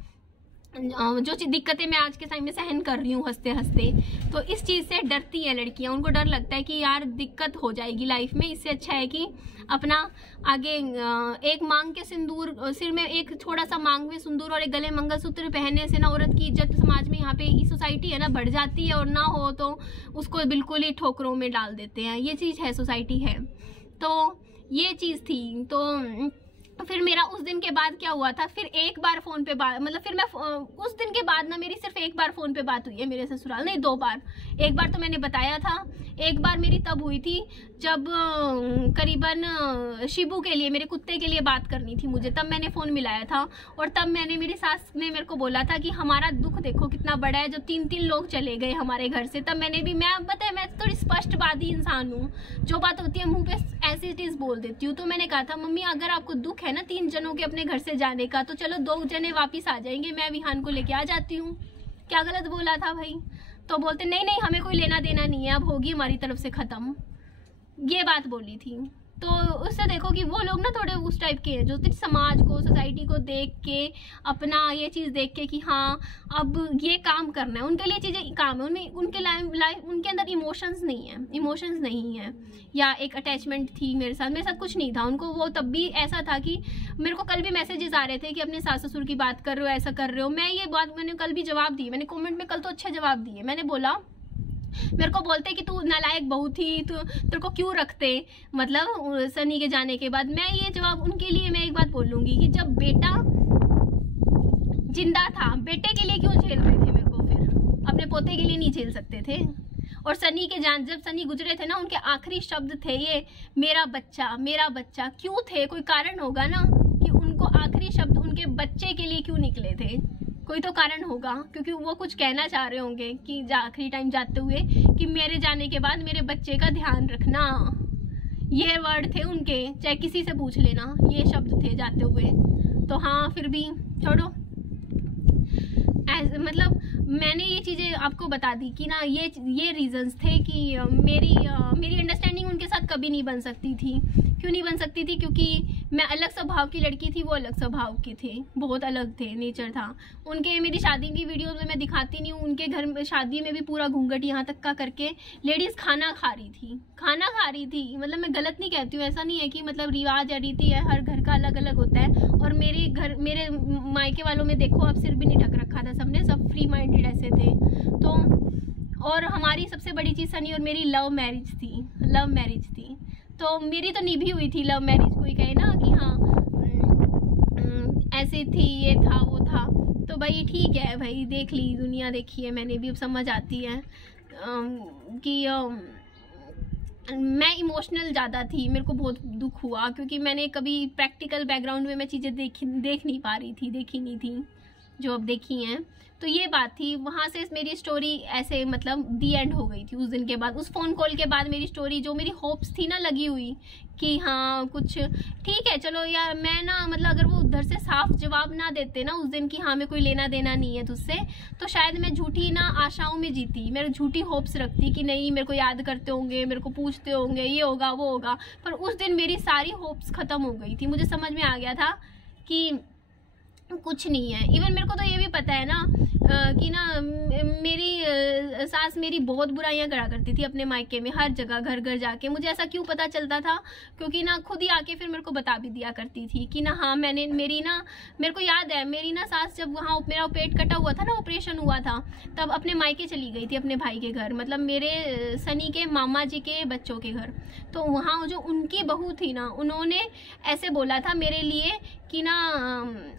जो दिक्कतें मैं आज के टाइम में सहन कर रही हूँ हंसते हंसते, तो इस चीज़ से डरती हैं लड़कियाँ। उनको डर लगता है कि यार दिक्कत हो जाएगी लाइफ में, इससे अच्छा है कि अपना आगे एक मांग के सिंदूर, सिर में एक थोड़ा सा मांग में सिंदूर और एक गले मंगलसूत्र पहनने से ना औरत की इज्जत समाज में यहाँ पे सोसाइटी है ना बढ़ जाती है, और ना हो तो उसको बिल्कुल ही ठोकरों में डाल देते हैं। ये चीज़ है, सोसाइटी है। तो ये चीज़ थी। तो फिर मेरा उस दिन के बाद क्या हुआ था, फिर एक बार फ़ोन पे बात, मतलब फिर मैं उस दिन के बाद ना मेरी सिर्फ एक बार फ़ोन पे बात हुई है मेरे ससुराल, नहीं 2 बार। एक बार तो मैंने बताया था, एक बार मेरी तब हुई थी जब करीबन शिबू के लिए, मेरे कुत्ते के लिए बात करनी थी मुझे, तब मैंने फ़ोन मिलाया था। और तब मेरी सास ने मेरे को बोला था कि हमारा दुख देखो कितना बड़ा है, जो 3-3 लोग चले गए हमारे घर से। तब मैंने भी, मैं थोड़ी स्पष्टवादी इंसान हूँ, जो बात होती है मुँह पे ऐसी चीज़ बोल देती हूँ। तो मैंने कहा था मम्मी अगर आपको दुख है ना 3 जनों के अपने घर से जाने का, तो चलो 2 जने वापिस आ जाएंगे, मैं विहान को लेके आ जाती हूँ। क्या गलत बोला था भाई? तो बोलते नहीं नहीं हमें कोई लेना देना नहीं है, अब होगी हमारी तरफ से ख़त्म, ये बात बोली थी। तो उससे देखो कि वो लोग ना थोड़े उस टाइप के हैं, जो समाज को, सोसाइटी को देख के, अपना ये चीज़ देख के कि हाँ अब ये काम करना है, उनके लिए चीज़ें काम है, उनमें उनके लाइफ उनके अंदर इमोशंस नहीं है, या एक अटैचमेंट थी मेरे साथ कुछ नहीं था उनको। वो तब भी ऐसा था कि मेरे को कल भी मैसेजेस आ रहे थे कि अपने सास ससुर की बात कर रहे हो, ऐसा कर रहे हो। मैं ये बात मैंने कल भी जवाब दी, मैंने कमेंट में कल तो अच्छे जवाब दिए। मैंने बोला, मेरे को बोलते कि तू नालायक बहू थी, तो तेरे को क्यों रखते, मतलब सनी के जाने के बाद। मैं ये जवाब उनके लिए मैं एक बात बोलूँगी कि जब बेटा जिंदा था, बेटे के लिए क्यों झेल रहे थे मेरे को, फिर अपने पोते के लिए नहीं झेल सकते थे? और सनी के जब सनी गुजरे थे ना, उनके आखिरी शब्द थे ये मेरा बच्चा। क्यों थे? कोई कारण होगा ना कि उनको आखिरी शब्द उनके बच्चे के लिए क्यों निकले थे, कोई तो कारण होगा, क्योंकि वो कुछ कहना चाह रहे होंगे कि आखिरी टाइम जाते हुए कि मेरे जाने के बाद मेरे बच्चे का ध्यान रखना। ये वर्ड थे उनके, चाहे किसी से पूछ लेना, ये शब्द थे जाते हुए। तो हाँ फिर भी छोड़ो, मतलब मैंने ये चीज़ें आपको बता दी कि ना ये रीजंस थे कि मेरी अंडरस्टैंडिंग उनके साथ कभी नहीं बन सकती थी। क्यों नहीं बन सकती थी? क्योंकि मैं अलग स्वभाव की लड़की थी, वो अलग स्वभाव के थे, बहुत अलग थे, नेचर था उनके। मेरी शादी की वीडियोस में मैं दिखाती नहीं हूँ, उनके घर में शादी में भी पूरा घूंघट यहाँ तक का करके लेडीज़ खाना खा रही थी। मतलब मैं गलत नहीं कहती हूँ, ऐसा नहीं है कि मतलब रिवाज या रीति है, हर घर का अलग अलग होता है। और मेरे मायके वालों में देखो, अब सिर भी नहीं ढक रखा था सबने, सब फ्री माइंडेड ऐसे थे। तो और हमारी सबसे बड़ी चीज़ सनी और मेरी लव मैरिज थी। तो मेरी तो निभी हुई थी लव मैरिज, कोई कहे ना कि हाँ ऐसी थी, ये था वो था। तो भाई ठीक है भाई, देख ली दुनिया, देखी है मैंने भी, अब समझ आती है कि मैं इमोशनल ज़्यादा थी। मेरे को बहुत दुख हुआ क्योंकि मैंने कभी प्रैक्टिकल बैकग्राउंड में मैं चीज़ें देख नहीं पा रही थी, देखी नहीं थी जो अब देखी हैं। तो ये बात थी, वहाँ से मेरी स्टोरी ऐसे मतलब दी एंड हो गई थी। उस दिन के बाद, उस फ़ोन कॉल के बाद मेरी स्टोरी, जो मेरी होप्स थी ना लगी हुई कि हाँ कुछ ठीक है, चलो यार मैं ना मतलब अगर वो उधर से साफ जवाब ना देते ना उस दिन कि हाँ मैं कोई लेना देना नहीं है तुझसे, तो शायद मैं झूठी ना आशाओं में जीती, मैं झूठी होप्स रखती कि नहीं मेरे को याद करते होंगे, मेरे को पूछते होंगे, ये होगा वो होगा। पर उस दिन मेरी सारी होप्स ख़त्म हो गई थी। मुझे समझ में आ गया था कि कुछ नहीं है। इवन मेरे को तो ये भी पता है ना कि ना मेरी सास मेरी बहुत बुराइयां करा करती थी अपने मायके में, हर जगह घर घर जाके। मुझे ऐसा क्यों पता चलता था? क्योंकि ना खुद ही आके फिर मेरे को बता भी दिया करती थी कि ना हाँ मैंने मेरे को याद है मेरी ना सास जब वहाँ मेरा पेट कटा हुआ था ना, ऑपरेशन हुआ था, तब अपने मायके चली गई थी अपने भाई के घर, मतलब मेरे सनी के मामा जी के बच्चों के घर। तो वहाँ जो उनकी बहू थी ना, उन्होंने ऐसे बोला था मेरे लिए कि ना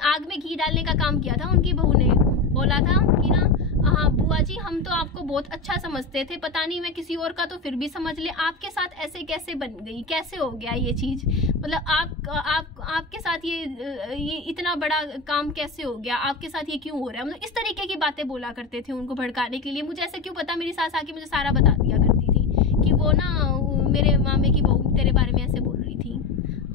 आग में घी डालने का काम किया था। उनकी बहू ने बोला था कि ना हाँ बुआ जी हम तो आपको बहुत अच्छा समझते थे, पता नहीं मैं किसी और का तो फिर भी समझ ले, आपके साथ ऐसे कैसे बन गई, कैसे हो गया ये चीज़, मतलब आपके साथ ये इतना बड़ा काम कैसे हो गया, आपके साथ ये क्यों हो रहा है, मतलब इस तरीके की बातें बोला करते थे उनको भड़काने के लिए। मुझे ऐसे क्यों पता, मेरी सास आके मुझे सारा बता दिया करती थी कि वो ना मेरे मामे की बहू तेरे बारे में ऐसे बोल रही थी।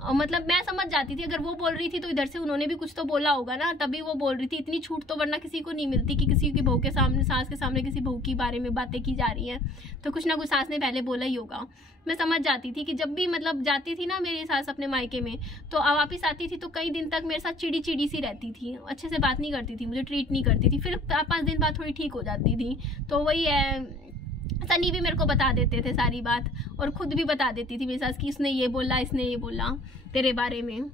और मतलब मैं समझ जाती थी, अगर वो बोल रही थी तो इधर से उन्होंने भी कुछ तो बोला होगा ना, तभी वो बोल रही थी। इतनी छूट तो वरना किसी को नहीं मिलती कि किसी की बहू के सामने, सास के सामने किसी बहू के बारे में बातें की जा रही हैं, तो कुछ ना कुछ सास ने पहले बोला ही होगा। मैं समझ जाती थी कि जब भी मतलब जाती थी ना मेरी सास अपने मायके में, तो वापस आती थी तो कई दिन तक मेरे साथ चिड़ी चिड़ी सी रहती थी, अच्छे से बात नहीं करती थी, मुझे ट्रीट नहीं करती थी। फिर 5 दिन बाद थोड़ी ठीक हो जाती थी। तो वही है, सनी भी मेरे को बता देते थे सारी बात, और खुद भी बता देती थी मेरी सास कि इसने ये बोला, इसने ये बोला तेरे बारे में।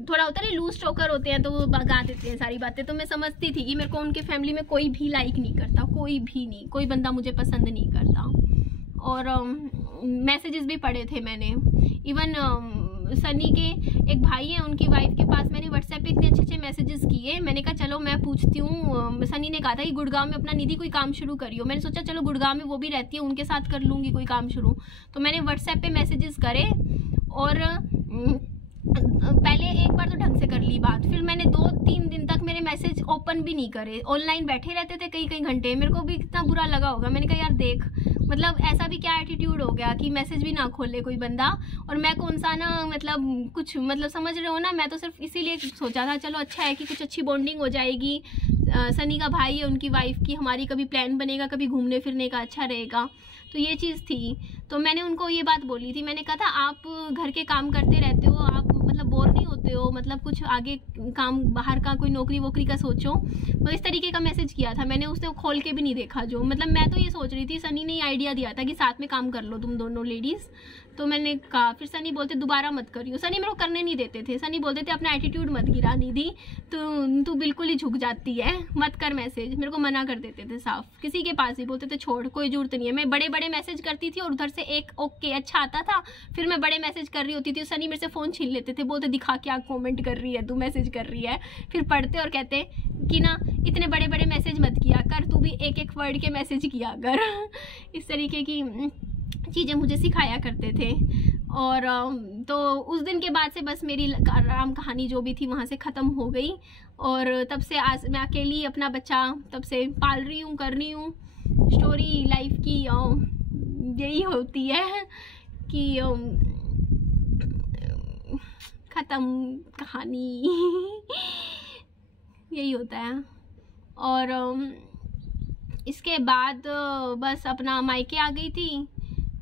थोड़ा होता है लूज टॉकर होते हैं तो वो बगा देते हैं सारी बातें। तो मैं समझती थी कि मेरे को उनके फैमिली में कोई भी लाइक नहीं करता, कोई भी नहीं, कोई बंदा मुझे पसंद नहीं करता। और मैसेजेस भी पढ़े थे मैंने। इवन सनी के एक भाई है, उनकी वाइफ के पास मैंने व्हाट्सएप पे इतने अच्छे मैसेजेस किए। मैंने कहा चलो मैं पूछती हूँ। सनी ने कहा था कि गुड़गांव में अपना निधि कोई काम शुरू करियो। मैंने सोचा चलो गुड़गांव में वो भी रहती है, उनके साथ कर लूँगी कोई काम शुरू। तो मैंने व्हाट्सएप पे मैसेजेस करे और पहले एक बार तो ढंग से कर ली बात, फिर मैंने 2-3 दिन तक मेरे मैसेज ओपन भी नहीं करे, ऑनलाइन बैठे रहते थे कई घंटे। मेरे को भी कितना बुरा लगा होगा। मैंने कहा यार देख, मतलब ऐसा भी क्या एटीट्यूड हो गया कि मैसेज भी ना खोले कोई बंदा। और मैं कौन सा ना मतलब कुछ मतलब समझ रहे हो ना, मैं तो सिर्फ इसीलिए सोचा था चलो अच्छा है कि कुछ अच्छी बॉन्डिंग हो जाएगी। सनी का भाई है, उनकी वाइफ की, हमारी कभी प्लान बनेगा, कभी घूमने फिरने का अच्छा रहेगा। तो ये चीज़ थी। तो मैंने उनको ये बात बोली थी, मैंने कहा था आप घर के काम करते रहते हो, आप मतलब बोर नहीं होते हो, मतलब कुछ आगे काम बाहर का कोई नौकरी वोकरी का सोचो। तो इस तरीके का मैसेज किया था मैंने, उसने खोल के भी नहीं देखा। जो मतलब मैं तो ये सोच रही थी, सनी ने आइडिया दिया था कि साथ में काम कर लो तुम दोनों लेडीज़। तो मैंने कहा, फिर सनी बोलते दोबारा मत करियो। सनी मेरे को करने नहीं देते थे। सनी बोलते थे अपना एटीट्यूड मत गिरा निधि, तू बिल्कुल ही झुक जाती है, मत कर मैसेज। मेरे को मना कर देते थे साफ, किसी के पास ही बोलते थे छोड़, कोई जरूरत नहीं है। मैं बड़े बड़े मैसेज करती थी और उधर से एक ओके अच्छा आता था, फिर मैं बड़े मैसेज कर रही होती थी, सनी मेरे से फ़ोन छीन लेते थे, बोलते दिखा क्या कॉमेंट कर रही है तू, मैसेज कर रही है। फिर पढ़ते और कहते कि ना इतने बड़े बड़े मैसेज मत किया कर, तू भी एक वर्ड के मैसेज किया कर। इस तरीके की चीज़ें मुझे सिखाया करते थे। और तो उस दिन के बाद से बस मेरी राम कहानी जो भी थी वहाँ से ख़त्म हो गई। और तब से आज मैं अकेली अपना बच्चा तब से पाल रही हूँ, कर रही हूँ। स्टोरी लाइफ की यही होती है कि ख़त्म कहानी यही होता है। और इसके बाद बस अपना मायके आ गई थी।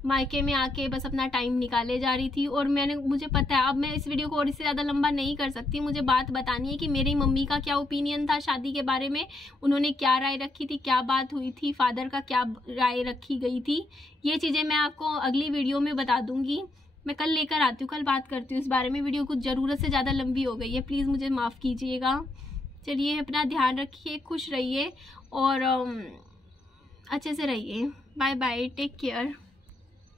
मायके में आके बस अपना टाइम निकाले जा रही थी। और मुझे पता है अब मैं इस वीडियो को और इससे ज़्यादा लंबा नहीं कर सकती। मुझे बात बतानी है कि मेरी मम्मी का क्या ओपिनियन था शादी के बारे में, उन्होंने क्या राय रखी थी, क्या बात हुई थी, फादर का क्या राय रखी गई थी। ये चीज़ें मैं आपको अगली वीडियो में बता दूँगी। मैं कल लेकर आती हूँ, कल बात करती हूँ इस बारे में। वीडियो कुछ ज़रूरत से ज़्यादा लंबी हो गई है, प्लीज़ मुझे माफ़ कीजिएगा। चलिए अपना ध्यान रखिए, खुश रहिए और अच्छे से रहिए। Bye bye, take care.